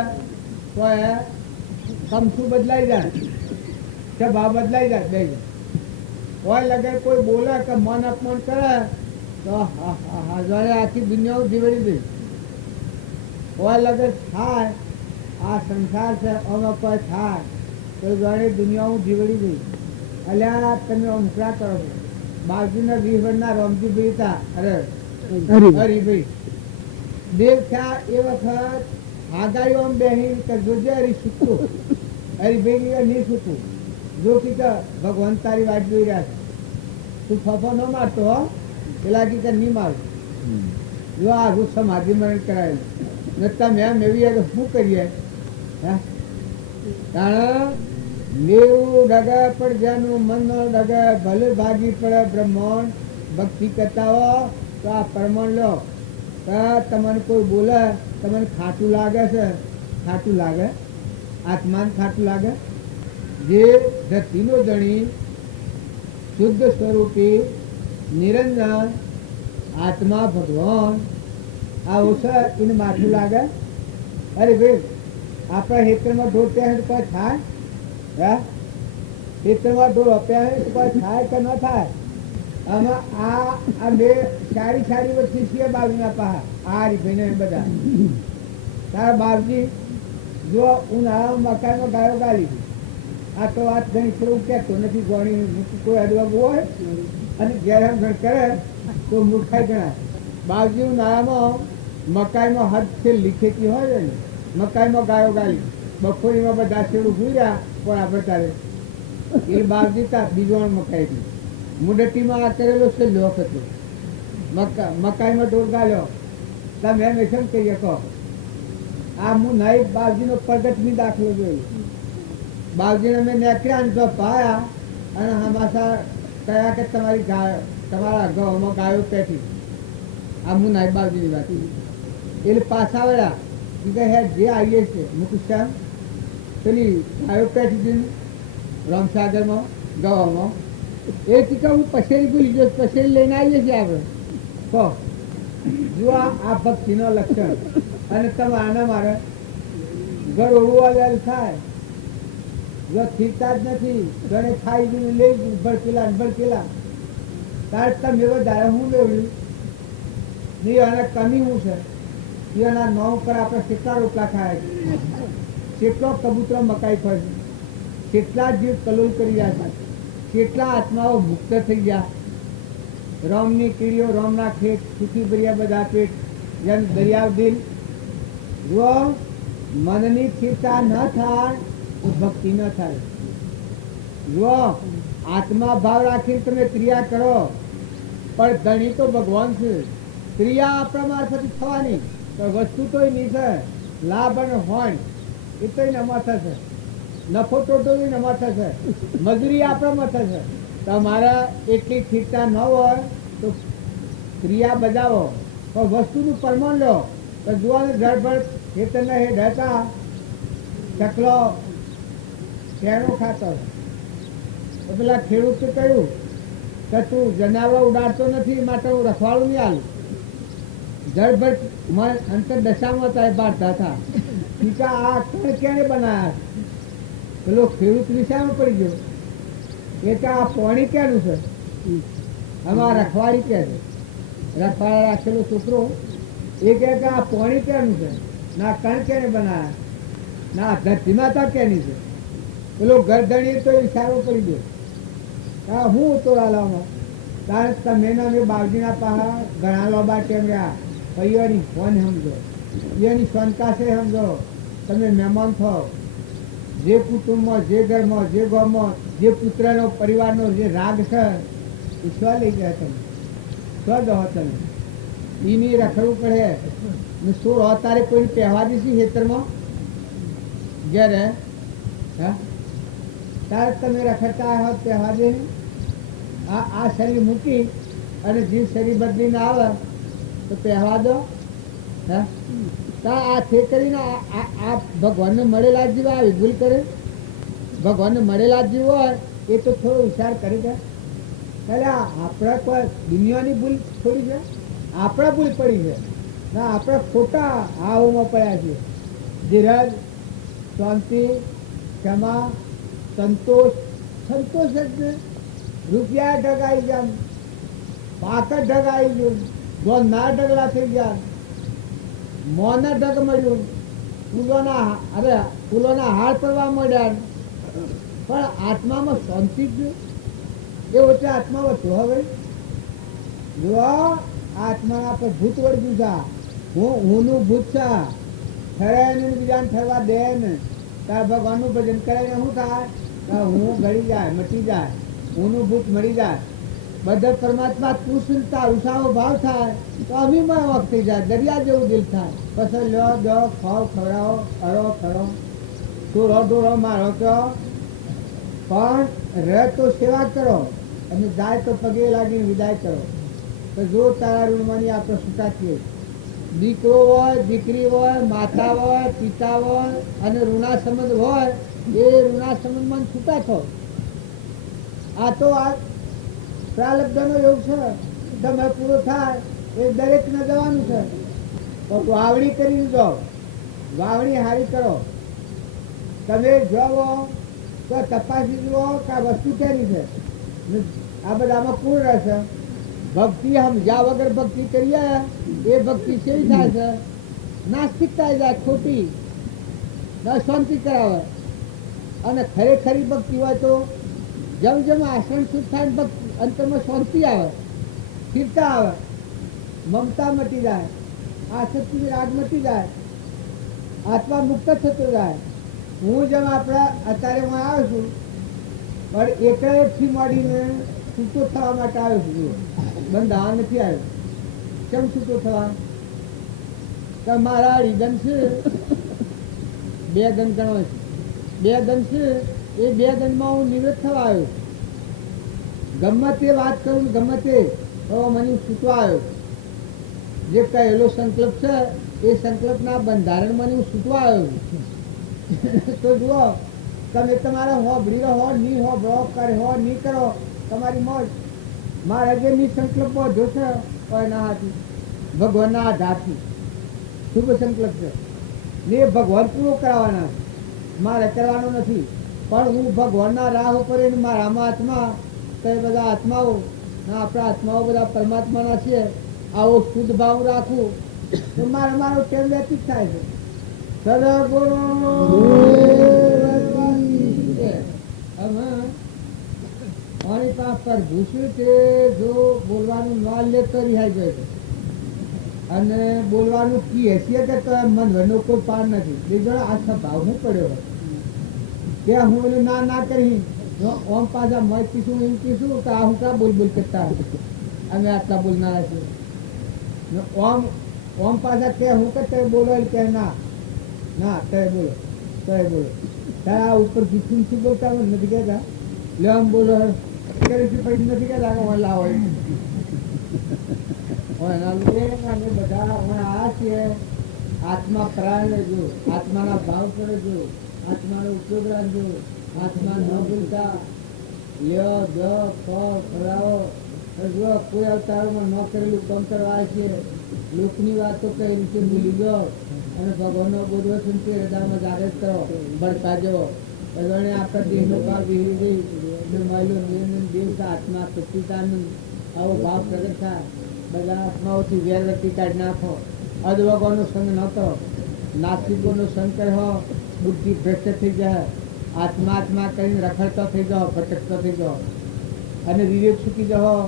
તો એ કમસું બદલાઈ જાય કે ભાવ બદલાઈ જાય બે કોઈ લગે કોઈ બોલે કે મન અપમાન કરે તો હજારે આખી દુનિયાઓ જીવડી દે કોઈ લગે થાય આ સંસાર છે આમાં કોઈ થાય તો જાણે દુનિયાઓ જીવડી ગઈ અલ્યા તમે અમકરા કરો છો બાજુના વિહરના રામજીભાઈ હતા અરે હરિભાઈ દેવ થયા એ વખત આગાયો આમ બેહી કે જોજે હરી છૂટતું હરિભાઈ નહીં છૂટતું જો કે ભગવાન તારી વાત જોઈ રહ્યા છે તું ફફો ન મારતો હો પેલા કે નહીં મારું જો આ રૂપ સમાધિ મરણ કરાયેલું નતા મેમ એવી તો શું કરીએ હે કારણ નેવું ડગે પણ જેનું મન ડગે ભલે ભાગી પડે બ્રહ્માંડ ભક્તિ કરતા હો તો આ પ્રમાણ લો તમને કોઈ બોલે તમને ખાટું લાગે છે ખાટું લાગે આત્માને ખાટું લાગે જે ધરતીનો ધણી શુદ્ધ સ્વરૂપી નિરંજન આત્મા ભગવાન આ ઓછા એને માથું લાગે અરે ભાઈ આપણા હેતરમાં ઢોર ત્યાં કોઈ થાય હે હેતરમાં ઢોર અપ્યા કોઈ થાય કે ન થાય આમાં આ બે સારી વસ્તુ છે બાબુના પાસે આ રીતને બધા તારા બાપજી જો ઉનાળામાં મકાનમાં ગાયો ગાલી આ તો વાત ઘણી થોડું કહેતો નથી ગણી કોઈ અડવા હોય અને ગેરહમણ કરે તો મૂર્ખાઈ ગણાય બાપજી ઉનાળામાં મકાઈમાં હદ છે લીખેતી હોય ને મકાઈમાં ગાયો ગાલી બપોરીમાં બધા છેડું ભૂર્યા પણ આપણે તારે એ બાપજી તા બીજવાણ મકાઈ મુડટીમાં આ કરેલો છે લોક હતો મકાઈમાં ઢોર ગાલ્યો તમે એમ એમ કહીએ કહો આ હું નાઈ બાપજીનો પ્રગટની દાખલો જોયો બાપજીને મેં નેકર્યા ને તો પાયા અને હમાસા કયા કે તમારી તમારા ઘઉંમાં ગાયો પેઠી આ હું નાઈ બાપજીની વાત એટલે પાછા વળ્યા કે હે જે આવીએ છે મુકુશ્યામ પેલી ગાયો પેઠી રામસાગરમાં ગવામાં એ ટીકા હું પછેરી ભૂલી ગયો પછેરી લઈને આવીએ છીએ આપણે તો જો આ ભક્તિનો લક્ષણ અને તમે આના મારે ઘર ઓળું થાય જો થીતા જ નથી ઘરે ખાઈ ગયું લઈ ગયું ભડકેલા તાર તમે વધારે હું લેવડ્યું નહીં અને કમી હું છે એના નવ પર આપણે કેટલા રોટલા ખાયા છે કેટલો કબૂતરો મકાઈ ફરશે કેટલા જીવ કલોલ કરી રહ્યા છે કેટલા આત્માઓ મુક્ત થઈ ગયા રામની કીડીઓ રામના ખેત સુખી ભર્યા બધા પેટ જેમ દરિયા દિલ જો મનની સ્થિરતા ન થાય તો ભક્તિ ન થાય જો આત્મા ભાવ રાખીને તમે ક્રિયા કરો પણ ધણી તો ભગવાન છે ક્રિયા આપણા મારફત થવાની તો વસ્તુ તો નહીં છે લાભ અને હોણ એ તો નમા થશે નફો ટોટો નમા થશે મજૂરી આપણામાં થશે તમારા એટલી સ્થિરતા ન હોય તો ક્રિયા બજાવો પણ વસ્તુનું પ્રમાણ લો તો જોવાનું ધરભર ખેતરના હેઠ હતા ચકલો શેનો ખાતર તો પેલા ખેડૂતે કહ્યું કે તું જનાવર ઉડાડતો નથી માટે હું રખવાડું નહીં આલું ધરભર અંતર દશામાં હતા બાળતા હતા ટીકા આ ક્યારે બનાયા પેલો ખેડૂત વિષયમાં પડી ગયો એ કે આ પાણી ક્યાંનું છે આમાં રખવાડી ક્યાં છે રખવાડા રાખેલો છોકરો એ કહે કે આ પાણી કેનું છે, ના કણ કેને બનાયા, ના ધરતી માતા કેની છે. પેલો ગરદણી તો ઇશારો કરી દે, હા હું ઉતોરા લાવો. કારણ તમે મેં બાવજીના પાહા ઘણા લોબા ટેમ રહ્યા, પરિવારની ફોન સમજો, એની શંકા છે સમજો. તમે મહેમાન થો, જે કુટુંબમાં, જે ઘરમાં, જે ગામમાં, જે પુત્રનો પરિવારનો જે રાગ છે એ સ્વ લઈ ગયા તમે, સ્વ દો તમે. એની રખડવું પડે ને શું તારે કોઈ પહેવા દીધી ખેતરમાં ઘેર હે, હા તારે તમે રખડતા હો પહેવા દે. આ શરીર મૂકી અને જે શરીર બદલીને આવે તો પહેવા દો. હા આ તે કરીને આ ભગવાનને મળેલા જીવ આવી ભૂલ કરે. ભગવાનને મળેલા જીવ હોય એ તો થોડો વિચાર કરી દે. એટલે આપણે કોઈ દુનિયાની ભૂલ થોડી છે, આપણે ભૂલ પડી છે ના, આપણે ખોટા હાવમાં પડ્યા છીએ. ધીરજ, શાંતિ, ક્ષમા, સંતોષ. સંતોષ જ ને રૂપિયા ઢગાઈ જાય, પાક ઢગાઈ ગયું, જો ના ઢગલા થઈ ગયા, મોંને ઢગ મળ્યું, ફૂલોના હાર પડવા મળ્યા, પણ આત્મામાં શાંતિ જ એ વચ્ચે આત્મા વધુ હવે જો આત્મા પર ભૂત વળગ્યું છે. હુંનું ભૂત છે, ઠરાય બીજાને ઠરવા દે ને. તાર ભગવાનનું ભજન કરે શું થાય, હું ગળી જાય, મટી જાય, હુંનું ભૂત મળી જાય. બધા પરમાત્મા તું સુનતા ઉષાવો ભાવ થાય તો અમીમાં વખત થઈ જાય, દરિયા જેવું દિલ થાય. પછી લ્યો દો, ખાઓ ખવડાવો, અરો ખરો, ટોળો ડોળો મારો કયો, પણ રહે તો સેવા કરો અને જાય તો પગે લાગીને વિદાય કરો. તો જો તારા ઋણમાંની આપણે છૂટા છીએ. દીકરો હોય, દીકરી હોય, માતા હોય, પિતા હોય અને ઋણા સંબંધ હોય, એ ઋણા સંબંધમાં છૂટા છો. આ તો આ પ્રાલબ્ધનો યોગ છે, તમે પૂરો થાય એ દરેકને જવાનું છે. તો વાવણી કરી જાઓ, વાવણી હારી કરો. તમે જોવો તો તપાસી જુઓ કે આ વસ્તુ કેની છે. આ બધામાં કોણ રહેશે? ભક્તિ સમજ્યા વગર ભક્તિ કરીએ એ ભક્તિ કેવી થાય છે? નાસ્તિકતા જાય, ખોટી શાંતિ કરાવે. અને ખરેખરી ભક્તિ હોય તો જેમ જેમ આસન શુદ્ધ થાય ભક્તિ અંતરમાં શાંતિ આવે, સ્થિરતા આવે, મમતા મટી જાય, આસક્તિ રાગ મટી જાય, આત્મા મુક્ત થતો જાય. હું જેમ આપણા અત્યારે હું આવ્યો છું, પણ એકથી મળીને છૂટો થવા માટે આવ્યો છું. બંધાવા નથી આવ્યો. કેમ છૂટો થવા? કે મારા રીગન છે, 2 ગણ ગણો છે, 2 ગણ છે, એ 2 ગણમાં હું નિવૃત્ત થવા આવ્યો. ગમે તે વાત કરું, ગમે તે તો મને છૂટવા આવ્યો. જે કહેલો સંકલ્પ છે એ સંકલ્પના બંધારણમાં હું છૂટવા આવ્યો. તો જુઓ, તમે તમારે હોબળી હો, ની હો, બ્રો કરે હો, ની કરો, તમારી મોજ. મારે જે ની સંકલ્પ બધો છે એના હાથી ભગવાનના આધારથી શુભ સંકલ્પ છે ને એ ભગવાન પૂરો કરાવવાના, મારે કરવાનો નથી. પણ હું ભગવાનના રાહ ઉપર મારામાં આત્મા તો એ બધા આત્માઓ આપણા આત્માઓ બધા પરમાત્માના છે. આવો શુદ્ધ ભાવ રાખું તો મારો ટેમ વ્યતીત થાય છે. મારી પાસે પર ભૂસ્યું છે, જો બોલવાનું ન લે તો રિહાઈ જાય છે. અને બોલવાનું કી હેસિયત તો મન કોઈ પાર નથી. બીજો આ ભાવ હું પડ્યો કે હું એનું ના કરી ઓમ પાછા મત પીશું એમ કીશું કે આ હું ક્યાં બોલ કરતા અમે આટલા બોલનારા છીએ. ઓમ પાછા કે હું કે તે બોલો કે ના તે બોલો તારે આ ઉપર પીછું શું બોલતા નથી કહેતા લે આમ બોલો પછી નથી કહેતા લાવો બધા આ છીએ. આત્મા પ્રાણ લેજો, આત્માના ભાવ કરજો, આત્માનો ઉપયોગ રાખજો, આત્મા ન ભૂલતા. લ્યો જ ફરાવો. જો કોઈ અવતારોમાં ન કરેલું કામ કરવા છે, લોકની વાતો કઈ રીતે ભૂલી ગયો અને ભગવાનનો બોધવો છે હૃદયમાં જાગૃત કરો, ભડકા જવો. ભગવાને આપણા દેહનો ભાવ વિહરી ગઈ મળ્યો દેવ આત્મા સચિતાનંદ આવો ભાવ પ્રગટ થાય. બધા આત્માઓથી વેરવર્તી કાઢી નાખો. અધવગોનો સંગ ન કરો, નાસ્તિકોનો સંગ કર્યો બુદ્ધિ ભ્રષ્ટ થઈ જાય, આત્મા આત્મા કરીને રખડતો થઈ જાઓ, ભટકતો થઈ જાઓ, અને વિવેક ચૂકી જાઓ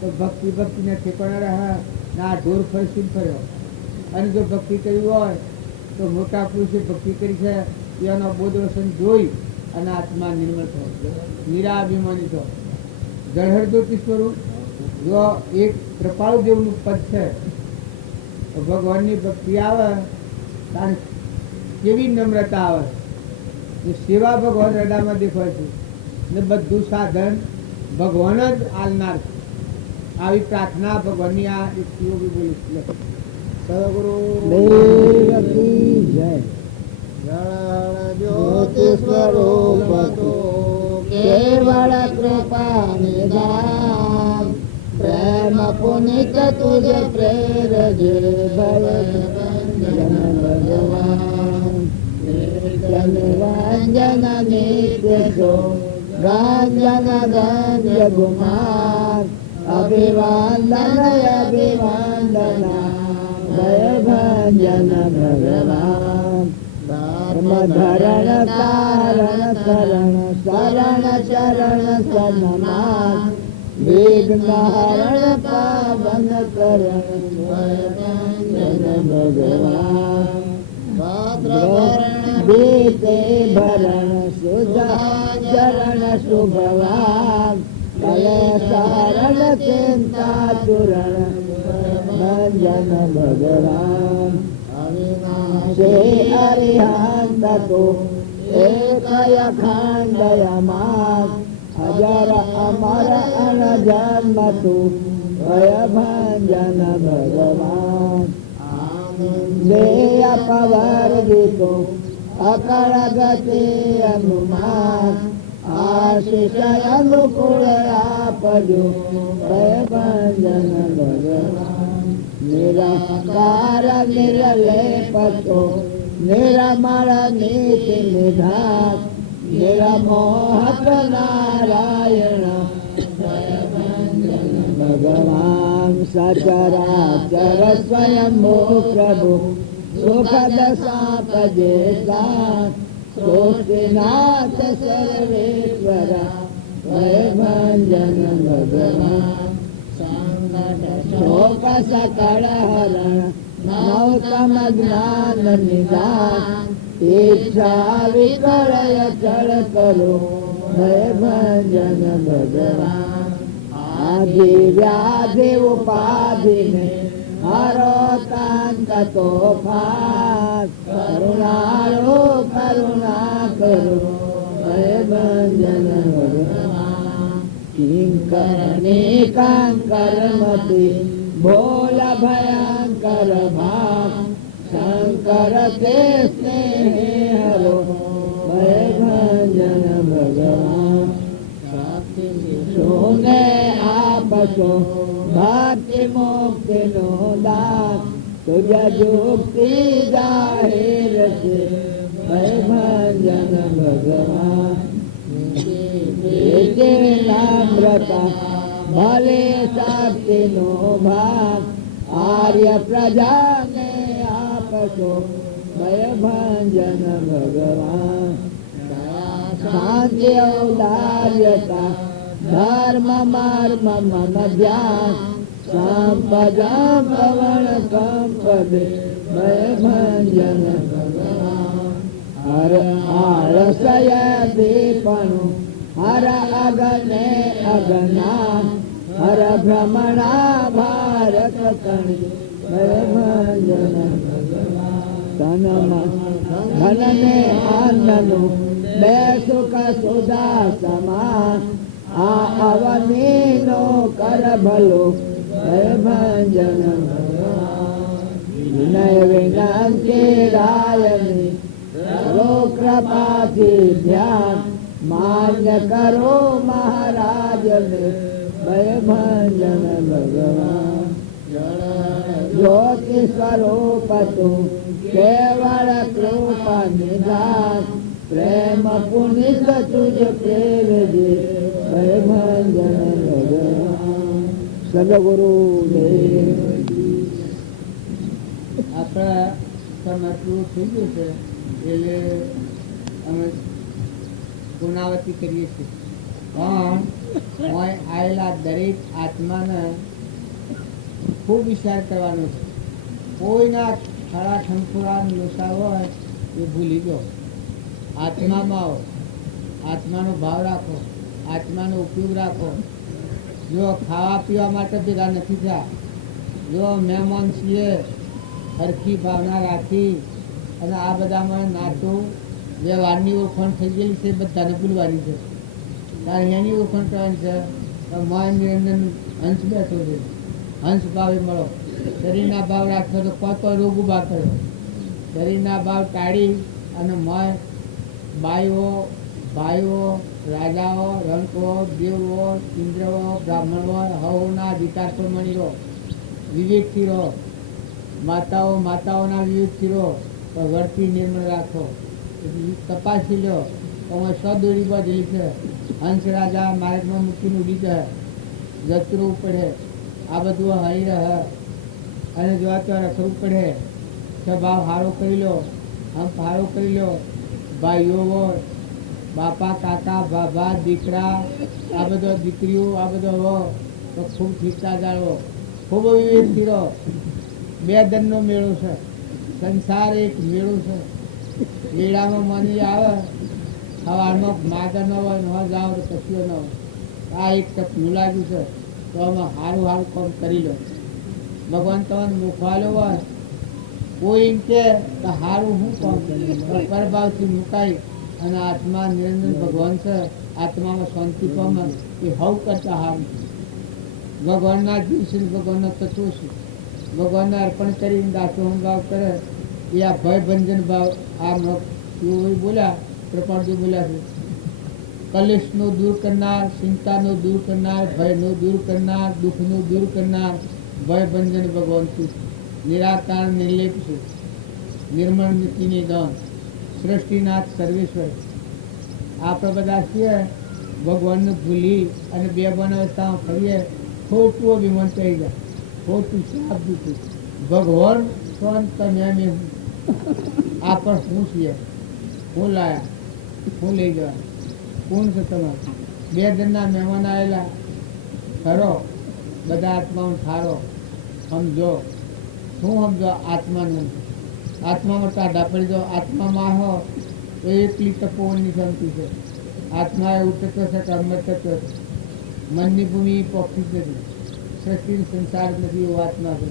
તો ભક્તિ ભક્તિને ઠેકાણા રહે ના ઢોર ફરસીને ફર્યો. અને જો ભક્તિ કરી હોય તો મોટા પુરુષે ભક્તિ કરી છે એનો બોધ વસન જોઈ અને આત્મા નિર્મળ થયો, નિરાભિમાની થયો. જળહરજ્યોતિ સ્વરૂપ જો એક કૃપાળુ દેવનું પદ છે, તો ભગવાનની ભક્તિ આવે ત્યારે કેવી નમ્રતા આવે, ને સેવા ભગવાન રડામાં દેખાય છે, ને બધું સાધન ભગવાન જ આલનાર છે. આવી પ્રાર્થના ભગવાનની આ એક યોગી બોલી સદગુરુ દેવકી જય. જ્યોતિ સ્વરૂપ કેવળ કૃપા નિદાન, પ્રેમ પુનિત તુજ પ્રેરજે ભગવાન નિરંજન નિત્ય જો ગાંજન ગંજ ગુમાર, અભિવાદન અભિવાદના ભય ભંજન ભગવાન, ધર્મ ધરણ કારણ શરણ શરણ ચરણ સન્માન, વિઘ્ન હરણ પાવન કરણ ભય ભગવાન, ભીતે ભરણ સુજા ચરણ શુભવાન, કલેશરણ ચિંતા ચૂરણ ભજન ભગવાન, અવિનાશી અરિહંત તો એકય ખંડયમાન, અજર અમર અણજન્મ તુ ભય ભંજન ભગવાન, દેય પવર દીતો અકળ ગતિ અનુમાન, આશિષ અનુકૂળ આપજો ભય ભંજન ભગવાન, નિરાકાર નિરલેપ છો નિરમળ નીતિ નિધાન, નિરમોહક નારાયણ ભય ભંજન ભગવાન, સચરાચર સ્વયંભૂ પ્રભુ સુખદ સાપજે સાત, સૃષ્ટિનાથ સર્વેશ્વર ભય ભંજન ભગવાન, શોક સકળ હરણ નવતમ જ્ઞાન નિદાન, ઈચ્છા વિકળય ચળ કરો ભય ભંજન ભગવાન, આધિ વ્યાધિ ઉપાધિને હરો કાંત તોફાન, કરુણાળો કરુણા કરો ભય ભંજન ભગવાન, કિંકર નિકાંકર મતી બોલ ભયંકર ભાગ, શંકર તે સ્નેહે હરો ભય ભંજન ભગવાન, સોને આપશો ભક્તિ મુક્તિ નો દાન, તુજ યુક્તિ જાહેર છે ભય ભંજન ભગવાન, નામ્રતા ભલે શક્તિ નો ભાગ, આર્ય પ્રજાને આપશો ભય ભંજન ભગવાન, શાંતિ ઔદાર્યતા ધર્મ મર્મ મમ ધ્યાન, સંપદા પવન કંપદે ભય ભંજન ભગવાન, હર આળસય દીપણું હર અગને અગનાન, હર ભ્રમણા ભારત કણી ભય ભંજન ભગવાન, ધનને આનંદનું બે સુખ સુધા સમાન, આ અવનીનો કર ભલો ભય ભંજન ભગવાન, વિનય વિનંતી રાયની કરો કૃપાથી ધ્યાન, માન્ય કરો મહારાજને ભય ભંજન ભગવાન, જ્યોતિ સ્વરૂપ તું કેવળ કૃપા નિધાન, પ્રેમ પુનિત તુજ પ્રેરજે ભય ભંજન ભગવાન. સદગુરુ દેવ. આપણે સમય પૂરું થઈ ગયું છે એટલે અમે ગુનાવતી કરીએ છીએ, પણ અહીં આવેલા દરેક આત્માને ખૂબ વિચાર કરવાનો છે. કોઈના ખરા ઠંકુરા નશા હોય એ ભૂલી જાઓ, આત્મામાં આવો, આત્માનો ભાવ રાખો, આત્માનો ઉપયોગ રાખો. જો ખાવા પીવા માટે ભેગા નથી થયા, જો મહેમાન છીએ સરખી ભાવના રાખી અને આ બધામાં નાતું વ્યવહારની ઓળખાણ થઈ ગયેલી છે, બધાને ભૂલવાની છે. કારણ એની ઓળખાણ કરવાની છે. મનની અંદર હંસ બેઠો છે, હંસ ભાવે મળો. શરીરના ભાવ રાખશો તો કોઈ રોગ ઊભા કરો. શરીરના ભાવ ટાળી અને મન બાઈઓ ભાઈઓ રાજાઓ રંકો દેવો ઇન્દ્રઓ બ્રાહ્મણો હવોના અધિકાર પ્રમાણે રહો, વિવેકથી રહો. માતાઓના વિવેકથી રહો, પણ વર્તી નિર્મળ રાખો. તપાસી લો તો સદોરી બાજેલી છે. હંસ રાજા માર્ગમાં મૂકીને ઉડી જાય, જતરું પડે, આ બધું હરી રહે અને જો તો રખવું પડે. સ્વભાવ સારો કરી લો, આમ સારો કરી લો. ભાઈઓ બાપા કાકા બાબા દીકરા આ બધો દીકરીઓ આ બધો હો તો ખૂબ શીખતા જાળવો, ખૂબ વિવેકથી રહો. બે દનનો મેળો છે, સંસાર એક મેળો છે. મેળામાં મની આવે સવારમાં માગર ન હોય ન જાઓ તો કશીઓ ન હોય. આ એક ટપનું લાગ્યું છે તો આમાં સારું સારું કામ કરી લો. ભગવાન તમને મુખવાલો હોય કોઈ એમ કે સારું શું કામ પરભાવથી મુકાય અને આત્મા નિરંજન ભગવાન છે, આત્મામાં શાંતિ પામે એ હવ કરતા સારું છે. ભગવાનના જીવ છે, ભગવાનના તત્વો છે. ભગવાનને અર્પણ કરીને દાસો ભાવ કરે એ આ ભયભંજન ભાવ આ બોલ્યા કૃપાળજી બોલ્યા છે. કલેશનો દૂર કરનાર, ચિંતાનો દૂર કરનાર, ભયનો દૂર કરનાર, દુઃખનો દૂર કરનાર ભયભંજન ભગવાન છે. નિરાકાર નિર્લેપ છે, નિર્મળ નીતિની દાન, સૃષ્ટિનાથ સર્વેશ્વર. આપણે બધા છીએ ભગવાનને ભૂલી અને બે અવસ્થામાં ફરીએ, ખોટું અભિમાન થઈ જાય, ખોટું શાપ દીધું. ભગવાન સ્વંત તમે આ પણ શું છીએ, હું લાયા, હું લઈ જવા, કોણ છે તમારું? બે જણના મહેમાન આવેલા, ખરો બધા આત્માઓ ઠારો, સમજો શું સમજો આત્માનું. આત્મામાં ટાઢા પડી જાઓ, આત્મામાં હો તો એકલી તપોવનની શાંતિ છે. આત્મા એવું તત્વ છે કે અમર તત્વ છે. મનની ભૂમિ પોખી નથી, સૃષ્ટિ સંસાર નથી, એવું આત્મા છે.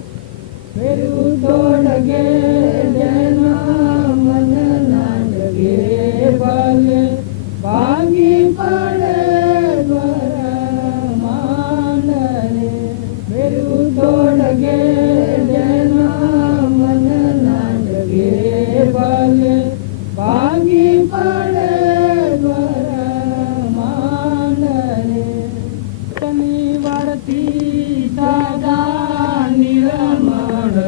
ભાંગી પડે માનરે મેરું તોડગે જેના મન નાડગે ભલે ભાંગી પડે માનરે તની વાળતી સાદા નિરમળ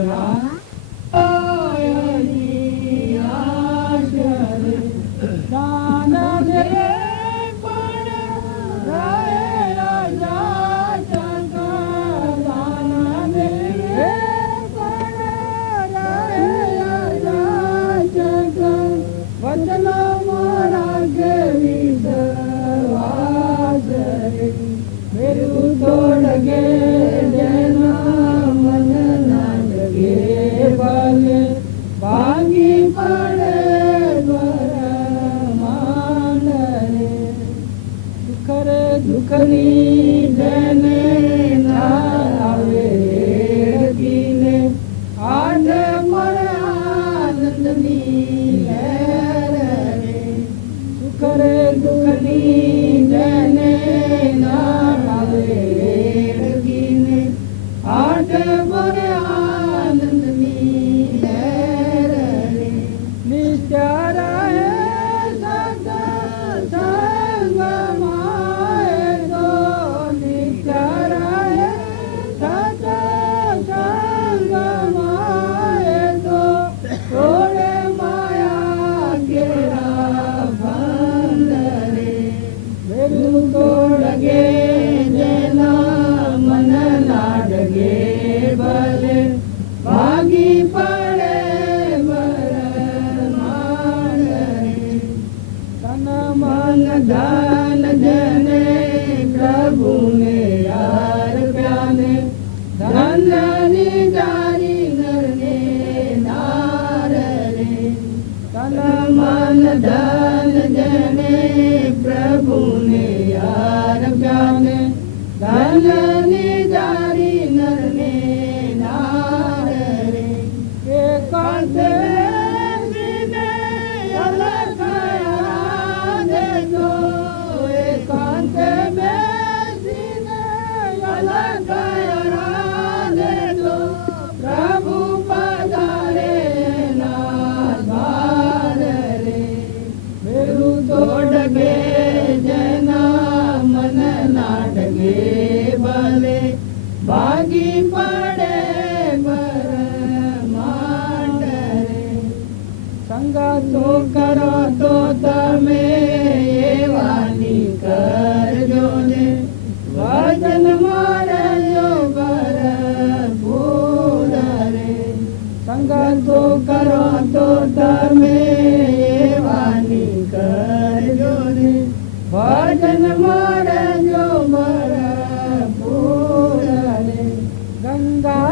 દુઃખની જેને ના આવે ગીને આઠ પર આનંદની લહેર રે. સુખરે દુઃખની જેને ના આવે ગીને આઠ પર આનંદની લહેર રે. નિત્ય રહે સદા સંગમાં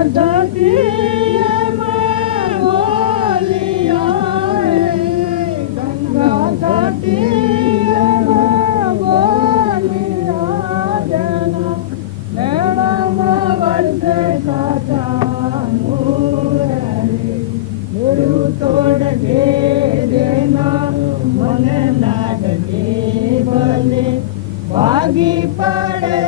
ધરતીમાં બોલિયા ગંગા ધરતીમાં બોલિયા જેના મેળામાં વર્ષે કાચા મેરું તોડ દે દેના મને લાગે ભલે ભાગી પડે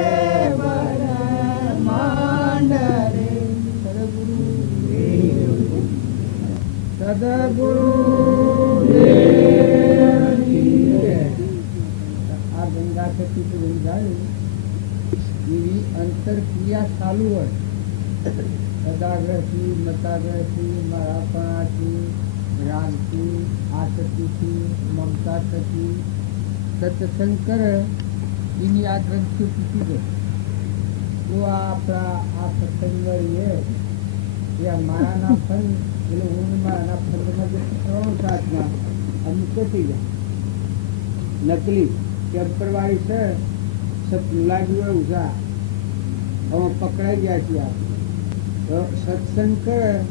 સદગુરુ આ ગંગા થકી તો ગંગાયું એવી અંતરક્રિયા ચાલુ હોય સદાગ્રહથી મતાગ્રહથી મારાપણાથી રાગથી આસક્તિથી મમતા થકી સત્સંકર એની આ ગ્રંથિઓ તૂટી ગઈ જો આપણા આ સત્સંગરીએ એ મારાના ફંડ એટલે હું મારાના ફંડમાં જે ત્રણ સાતમાં અમુક ચોટી ગયા નકલી ટેમ્પરવાળી છે લાગ્યું હોય ઉઝા હવે પકડાઈ ગયા છીએ આપણે સત્સંગ કરે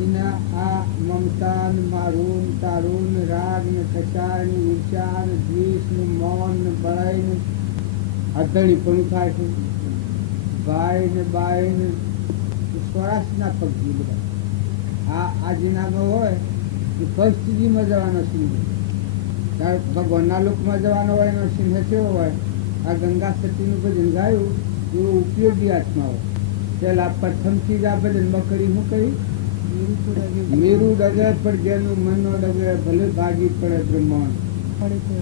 એના આ મમતા ને મારું તારું ને રાગ ને કચાર ને ઈર્ષા ને દ્વેષ ને મૌન ને બળાઈ ને અધણી પણ થાય છે ભાઈ ને બાઈ ને સ્વરાશના પગથી બધા આ જેનામાં હોય એ ફર્સ્ટજીમાં જવાનો સિંહ ત્યારે ભગવાનના લોકમાં જવાનો હોય એનો સિંહ કેવો હોય આ ગંગા સતીનું ભજન ગાયું એવો ઉપયોગી આત્મા હોય પેલા પ્રથમથી જ આ ભજનમાં કરી હું કરી મેરું ડગે પણ જેનું મનનો ડગે ભલે ભાગી પડે બ્રહ્માંડ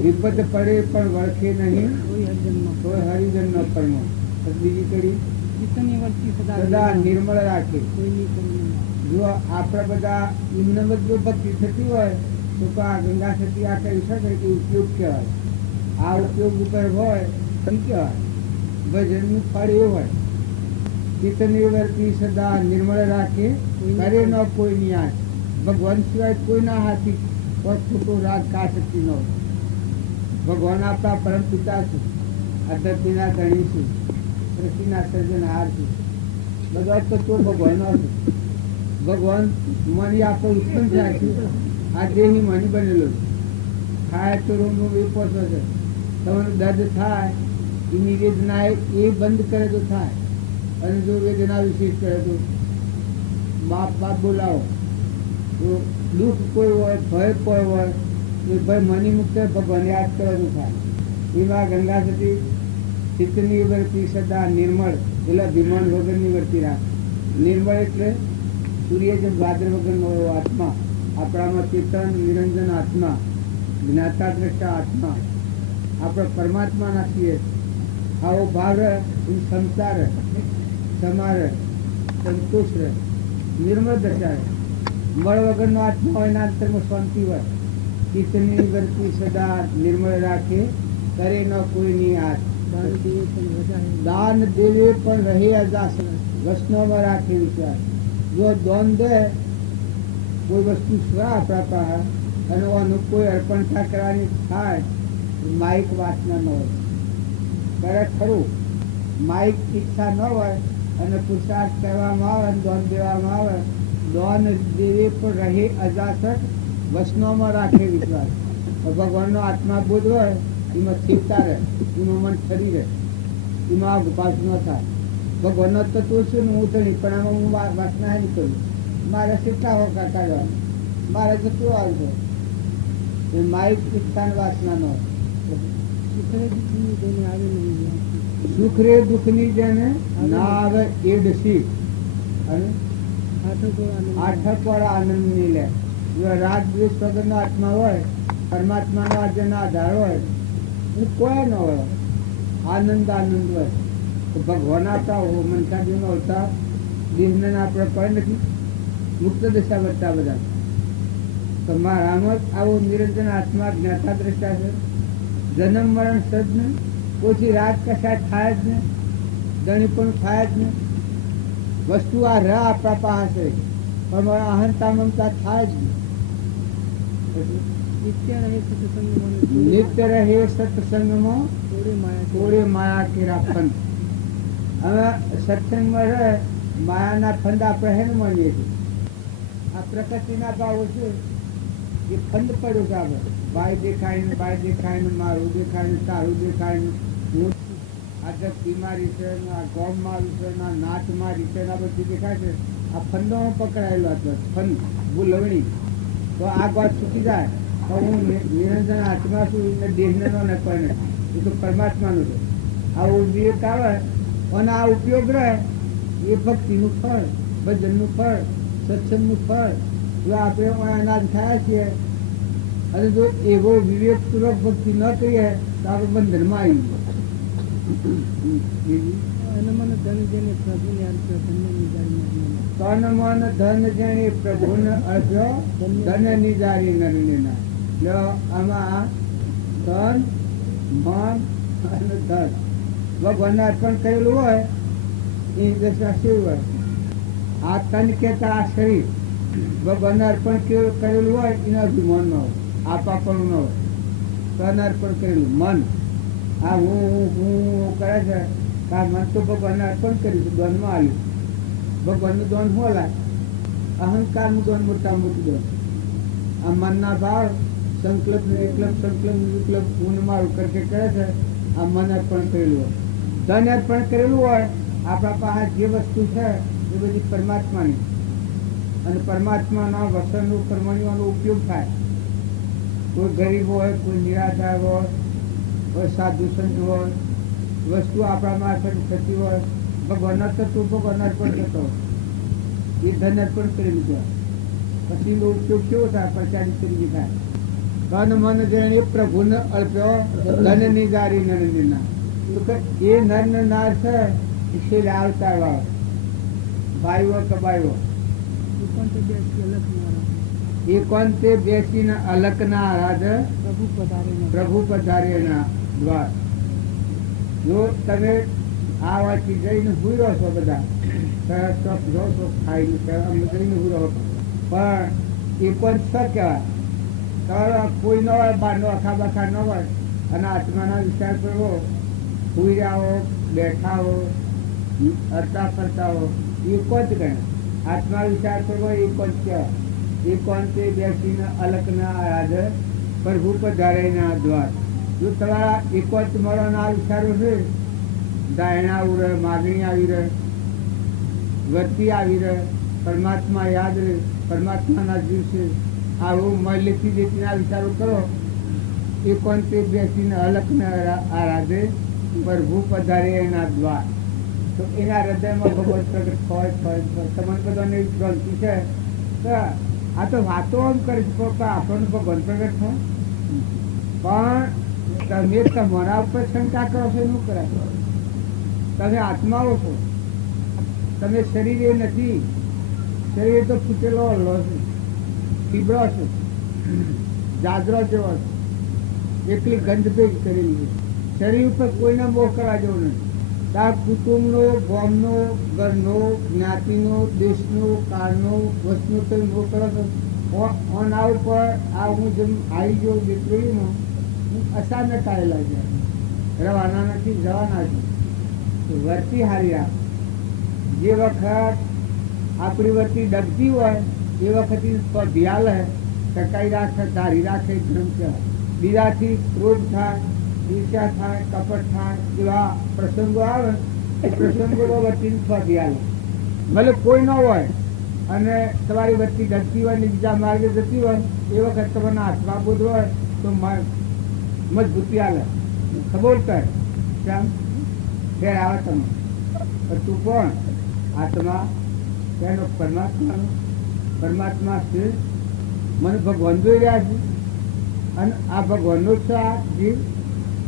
વિપત પડે પણ વળખે નહીં કોઈ હરિજન ન પરમો બીજી કરી સદા નિર્મળ રાખે જો આપણે બધા એમને બધું ભક્તિ થતી હોય તો આ ગંગા સતી આ કહી શકે કે ઉપયોગ કહેવાય આ ઉપયોગ ઉપર હોય એમ કહેવાય ભજનનું ફળ એવું હોય ચિત્તની વર્તી સદા નિર્મળ રાખે કરે ન કોઈની આંચ ભગવાન સિવાય કોઈના હાથી કોઈ ખોટો રાગ કા શકતી ન હોય ભગવાન આપણા પરમ પિતા છે આ ધરતીના ધણી છે સૃષ્ટિના સર્જનહાર છે બધા તત્વો ભગવાનનો છે ભગવાન મની આપણે ઉત્પન્ન થાય છે આ દેહની મની બનેલો છે ખાય તો રૂમનું વિપોષો છે તમારું દર્દ થાય એની વેદના એ બંધ કરે તો થાય અને જો વેદના વિશેષ કરે તો બાપ બોલાવો તો દુઃખ કોઈ હોય ભય કોઈ હોય તો ભય મની મુક્ત ભગવાન યાદ કરે તો થાય એમાં ગંગા સતી ચિત્તની વર્તી સદા નિર્મળ એટલે વિમાન વગરની વર્તી રાખ નિર્મળ એટલે સૂર્ય જેમ વાદર વગરનો એવો આત્મા આપણામાં ચેતન નિરંજન આત્મા જ્ઞાતા દ્રષ્ટા આત્મા આપણે પરમાત્માના છીએ આવો ભાવ રહે એની ક્ષમતા રહે ક્ષમા રહે સંતોષ રહે નિર્મળ દશા રહે મળ વગરનો આત્મા હોય એના અંતરમાં શાંતિ હોય ચિત્તની વર્તી સદા નિર્મળ રાખે કરે ન કોઈની હાથ દાન દેવે પણ રહે અજાસ વૈષ્ણવમાં રાખે વિચાર જો દાન દે કોઈ વસ્તુ સ્વા આપણા પાસે અને આનું કોઈ અર્પણતા કરવાની થાય માઇક વાસના ન હોય કરે ખરું માઇક ઈચ્છા ન હોય અને પુરુષાર્થ કરવામાં આવે અને દાન દેવામાં આવે દાન દેવે પણ રહે અજાસક વૈષ્ણવમાં રાખે વિશ્વાસ ભગવાનનો આત્મા બોધ હોય એમાં સ્થિરતા રહે એમાં મન ઠરી રહે એમાં ઉપાસ ન થાય ભગવાનનો તત્વ છું ને હું તો નહીં પણ આમાં હું વાસના નહીં કરું મારે કેટલા હોકા કાઢવા મારે તો કેવું આવશે મારી ઈચ્છા વાસના ન હોય સુખ રે દુઃખની જેને ના આવે એડ શીખ અને આઠક વાળા આનંદ ની લે જો રાગ દ્વેષ વગરનો આત્મા હોય પરમાત્માનો આજનો આધાર હોય કોઈ ન હોય આનંદ હોય તો ભગવાન આપતા મનસાજીનો અવતાર દિનને આપણે પડે નથી મુક્ત દશા વધતા બધા તો મારામાં જ આવો નિરંજન આત્મા જ્ઞાતા દ્રષ્ટા છે જન્મ મરણ સદ ને ઓછી રાત કશા થાય જ ને દણી પણ થાય જ ને વસ્તુ આ રહ આપણા પાસે પણ મારા અહંતા મમતા થાય જ નહીં નિત્ય રહે સત્સંગમાં થોડી માયા કેરા પંથ હવે સત્સંગમાં રહે માયાના ફંદ આપણે હેને માનીએ છીએ. આ પ્રકૃતિના ભાવો છે એ ફંદ પડ્યો છે આપણે. બાય દેખાય ને મારું દેખાય ને તારું દેખાય ને હું આ જગ બીમારી છે ને આ ગોમ મારું છે ને આ નાચ મારી છે ને આ બધું દેખાય છે. આ ફંદોમાં પકડાયેલો હતો ફંદ ભૂલવણી. તો આ વાત છૂટી જાય તો હું નિરંજન આત્મા છું એટલે દેહને ન પડે એ તો પરમાત્માનું છે. આ વિવેક આવે અને આ ઉપયોગ રહે એ ભક્તિનું ફળ, ભજનનું ફળ, સત્સંગનું ફળ. જો આપણે અનાજ થયા છીએ અને જો એવો વિવેકપૂર્વક ભક્તિ ન કરીએ તો આપણે બંધનમાં આવી તન મન ધન જેને પ્રભુને અર્પ્યો ધન નિજારી નરનેના. આમાં ધન મન અને ધન ભગવાનને અર્પણ કરેલું હોય એ દશા શિવ હોય. આ તન કહેતા આ શરીર ભગવાનને અર્પણ કરેલું હોય એના અભિમાન ન હોય, આ પાપણું ન હોય. તન અર્પણ કરેલું મન આ હું કરે છે આ મન તો ભગવાનને અર્પણ કર્યું છે, દોનમાં આવ્યું. ભગવાનનું દોન શું લાય? અહંકારનું દોન મોટા મોટું દોન. આ મનના ભાવ સંકલ્પ વિકલ્પ હું મારું કરકે કરે છે આ મન અર્પણ કરેલું હોય. ધન અર્પણ કરેલું હોય આપણા પાસે જે વસ્તુ છે એ બધી પરમાત્માની અને પરમાત્માના વસનનું પરમાણુનો ઉપયોગ થાય. કોઈ ગરીબ હોય, કોઈ નિરાધાર હોય, કોઈ સાધુ સંત હોય, વસ્તુ આપણા મારફત થતી હોય ભગવાનના તત્વ ભગવાન અર્પણ કરતો હોય એ ધન અર્પણ કરેલું છે. પછી એનો ઉપયોગ કેવો થાય? પ્રચારિત કરી થાય. તન મન જેને પ્રભુને અર્પ્યો ધન નિજારી નરનિના. તો કે એ નર ને નાર છે એ શેર આવતા વાળો ભાઈઓ કે ભાઈઓ એ કોણ તે બેસીને અલકના આરાધ પ્રભુ પધારેના દ્વાર. જો તમે આ વાત જઈને હુઈ રહો છો બધા જો છો ખાઈને જઈને હુઈ રહો પણ એ કોણ સ કહેવાય? કોઈ ન હોય, બહારનો આખા બાખા ન હોય અને આત્માના વિચાર કરવો, સુઈ રહ્યા હો, બેઠા હો, હરતા ફરતા હો એ કોણ કહે? આત્મા વિચાર કરવો એ કોણ કહેવાય? એ કોણ તે બેસીને અલકના આરાધ પ્રભુ પધારેના દ્વાર. જો તમારા એકોચ મળવાના વિચારો છે, દાયણા આવી રહે, માગણી આવી રહે, વર્તી આવી રહે, પરમાત્મા યાદ રહે, પરમાત્માના દિવસે આવું મળેથી દેતીના વિચારો કરો એ કોણ તે બેસીને અલકને આરાધે પ્રભુ પધારે એના દ્વાર. તો એના હૃદયમાં ભગવત પ્રગટ હોય તમને બધાને ગ્રંથિ છે. તો આ તો વાતો આમ કરે છે આપણને ભગવાન પ્રગટ થાય પણ તમે તમારા ઉપર શંકા કરો છો એનું કરાય. તમે આત્માઓ છો, તમે શરીર એ નથી. શરીર તો ફૂટેલો હલ્લો છે, ફીબડો છે, જાજરો જેવો છે, એકલી ગંધ ભેગ કરેલી છે. શરીર ઉપર કોઈને મોહ કરવા જેવો નથી. તાર કુટુંબનો, ગામનો, ઘરનો, જ્ઞાતિનો, દેશનો, કાળનો, વસ્તુનો તમે મોહ કરો છો. આ ઉપર આ હું જેમ આવી ગયો દીકરીમાં અચાનક આવેલા છે, રવાના નથી, જવાના છે. વર્તી હારી રાખ. જે વખત આપણી વર્તી ડગતી હોય એ વખતે ધ્યાન લે, ટકાઈ રાખે, ધારી રાખે, ધર્મ કહેવાય. બીજાથી ક્રોધ થાય, ઈર્ષા થાય, કપટ થાય, એવા પ્રસંગો આવે એ પ્રસંગો વર્તીને ધ્યાન લે. ભલે કોઈ ન હોય અને તમારી વચ્ચે ડરતી હોય ને બીજા માર્ગે જતી હોય એ વખત તમારા હાથમાં બોધ હોય તો મજબૂતી આલે, ખબર કર કેમ ફેર આવે તમે. તું કોણ? આત્મા તેનો પરમાત્મા છે. મને ભગવાન જોઈ રહ્યા છે અને આ ભગવાનનો જ છે આ જીવ,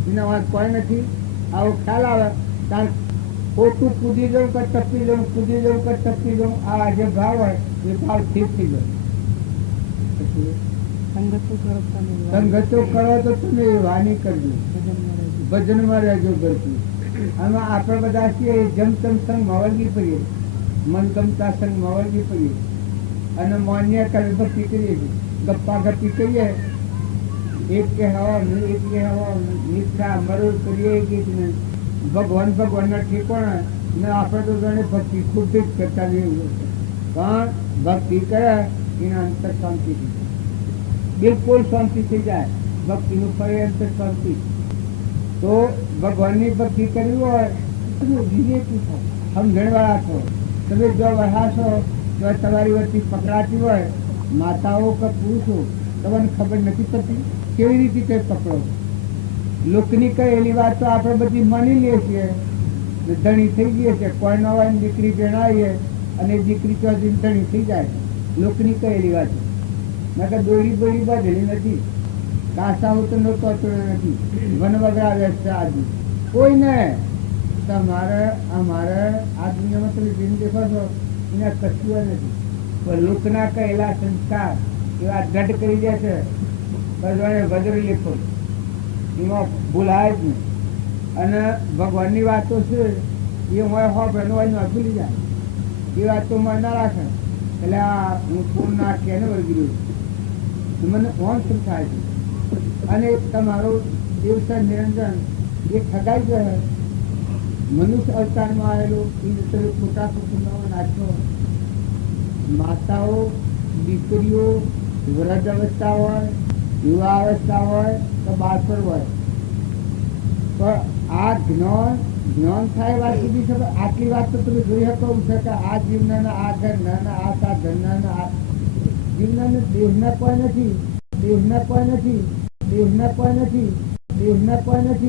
એના વાત કોઈ નથી. આવો ખ્યાલ આવે કારણ ખોટું કૂદી જાઉં કે ટપી જાઉં, કૂદી જાઉં કે ટપી જાઉં, આ જે ભાવ હોય એ ભાવ ઠીક થઈ જાય. સંગતો કરો તો તમે વાણી કરજો, ભજનમાં રહેજો કરજો. આમાં આપણે બધા છીએ જમતમ સંગ મવલગી કરીએ, મન ગમતા સંગ મવલગી કરીએ અને માન્ય કરી ભક્તિ કરીએ, ગપ્પા ગપ્પી કરીએ, એક કે હવા મીઠા મરું કરીએ. ભગવાનના ઠેકોણા ને આપણે તો જાણે ભક્તિ ખુદ જ કરતા જઈએ, પણ ભક્તિ કરે એના અંતર શાંતિ થઈ જાય, બિલકુલ શાંતિ થઈ જાય. ભક્તિનું ફરે અંતર શાંતિ. તો ભગવાનની ભક્તિ કરવી હોય વિવેકી છો, સમજણવાળા છો. તમે જો વહાશો તો તમારી વચ્ચે પકડાતી હોય માતાઓ કે પુરુષો, તમને ખબર નથી પડતી કેવી રીતે તે પકડો. લોકની કહેલી વાત તો આપણે બધી માની લઈએ છીએ, ધણી થઈ ગઈ છે. કોઈ ન હોય દીકરી જણાવીએ અને દીકરી તો ધણી થઈ જાય. લોકની કહેલી વાત નકર દોરી બોરી બાંધેલી નથી, કાસાઓ તો નહોતો નથી, વન વગડા વ્યસ્ત આદિ કોઈ ને. તમારે અમારે આ દુનિયામાં તમે જેમ દેખો છો એના કશું નથી, પણ લોકના કહેલા સંસ્કાર એવા દઢ કરી દે છે. ભગવાને વજ્ર લેખો એમાં ભૂલાય જ નહીં. અને ભગવાનની વાતો છે એ હોય બહેનો હોય ભૂલી જાય, એ વાતોમાં ના રાખે. એટલે આ હું ફોન ના કેને વળગી રહ્યું મને ઓન શું થાય છે. અને તમારો દેવસર નિરંજન એ ઠગાઈ ગયો, મનુષ્ય અવતારમાં આવેલો એ તમે ખોટા કુટુંબમાં નાખો. માતાઓ દીકરીઓ વૃદ્ધ અવસ્થા હોય, યુવા અવસ્થા હોય તો બાળપણ હોય, પણ આ જ્ઞાન થાય વાત સુધી છે. આટલી વાત તો તમે જોઈ શકો છે કે આ જીવના આ ઘરના આ સાધનના આ જીવના દેહના કોઈ નથી, દેહના કોઈ નથી, દેહના કોઈ નથી, દેહના કોઈ નથી.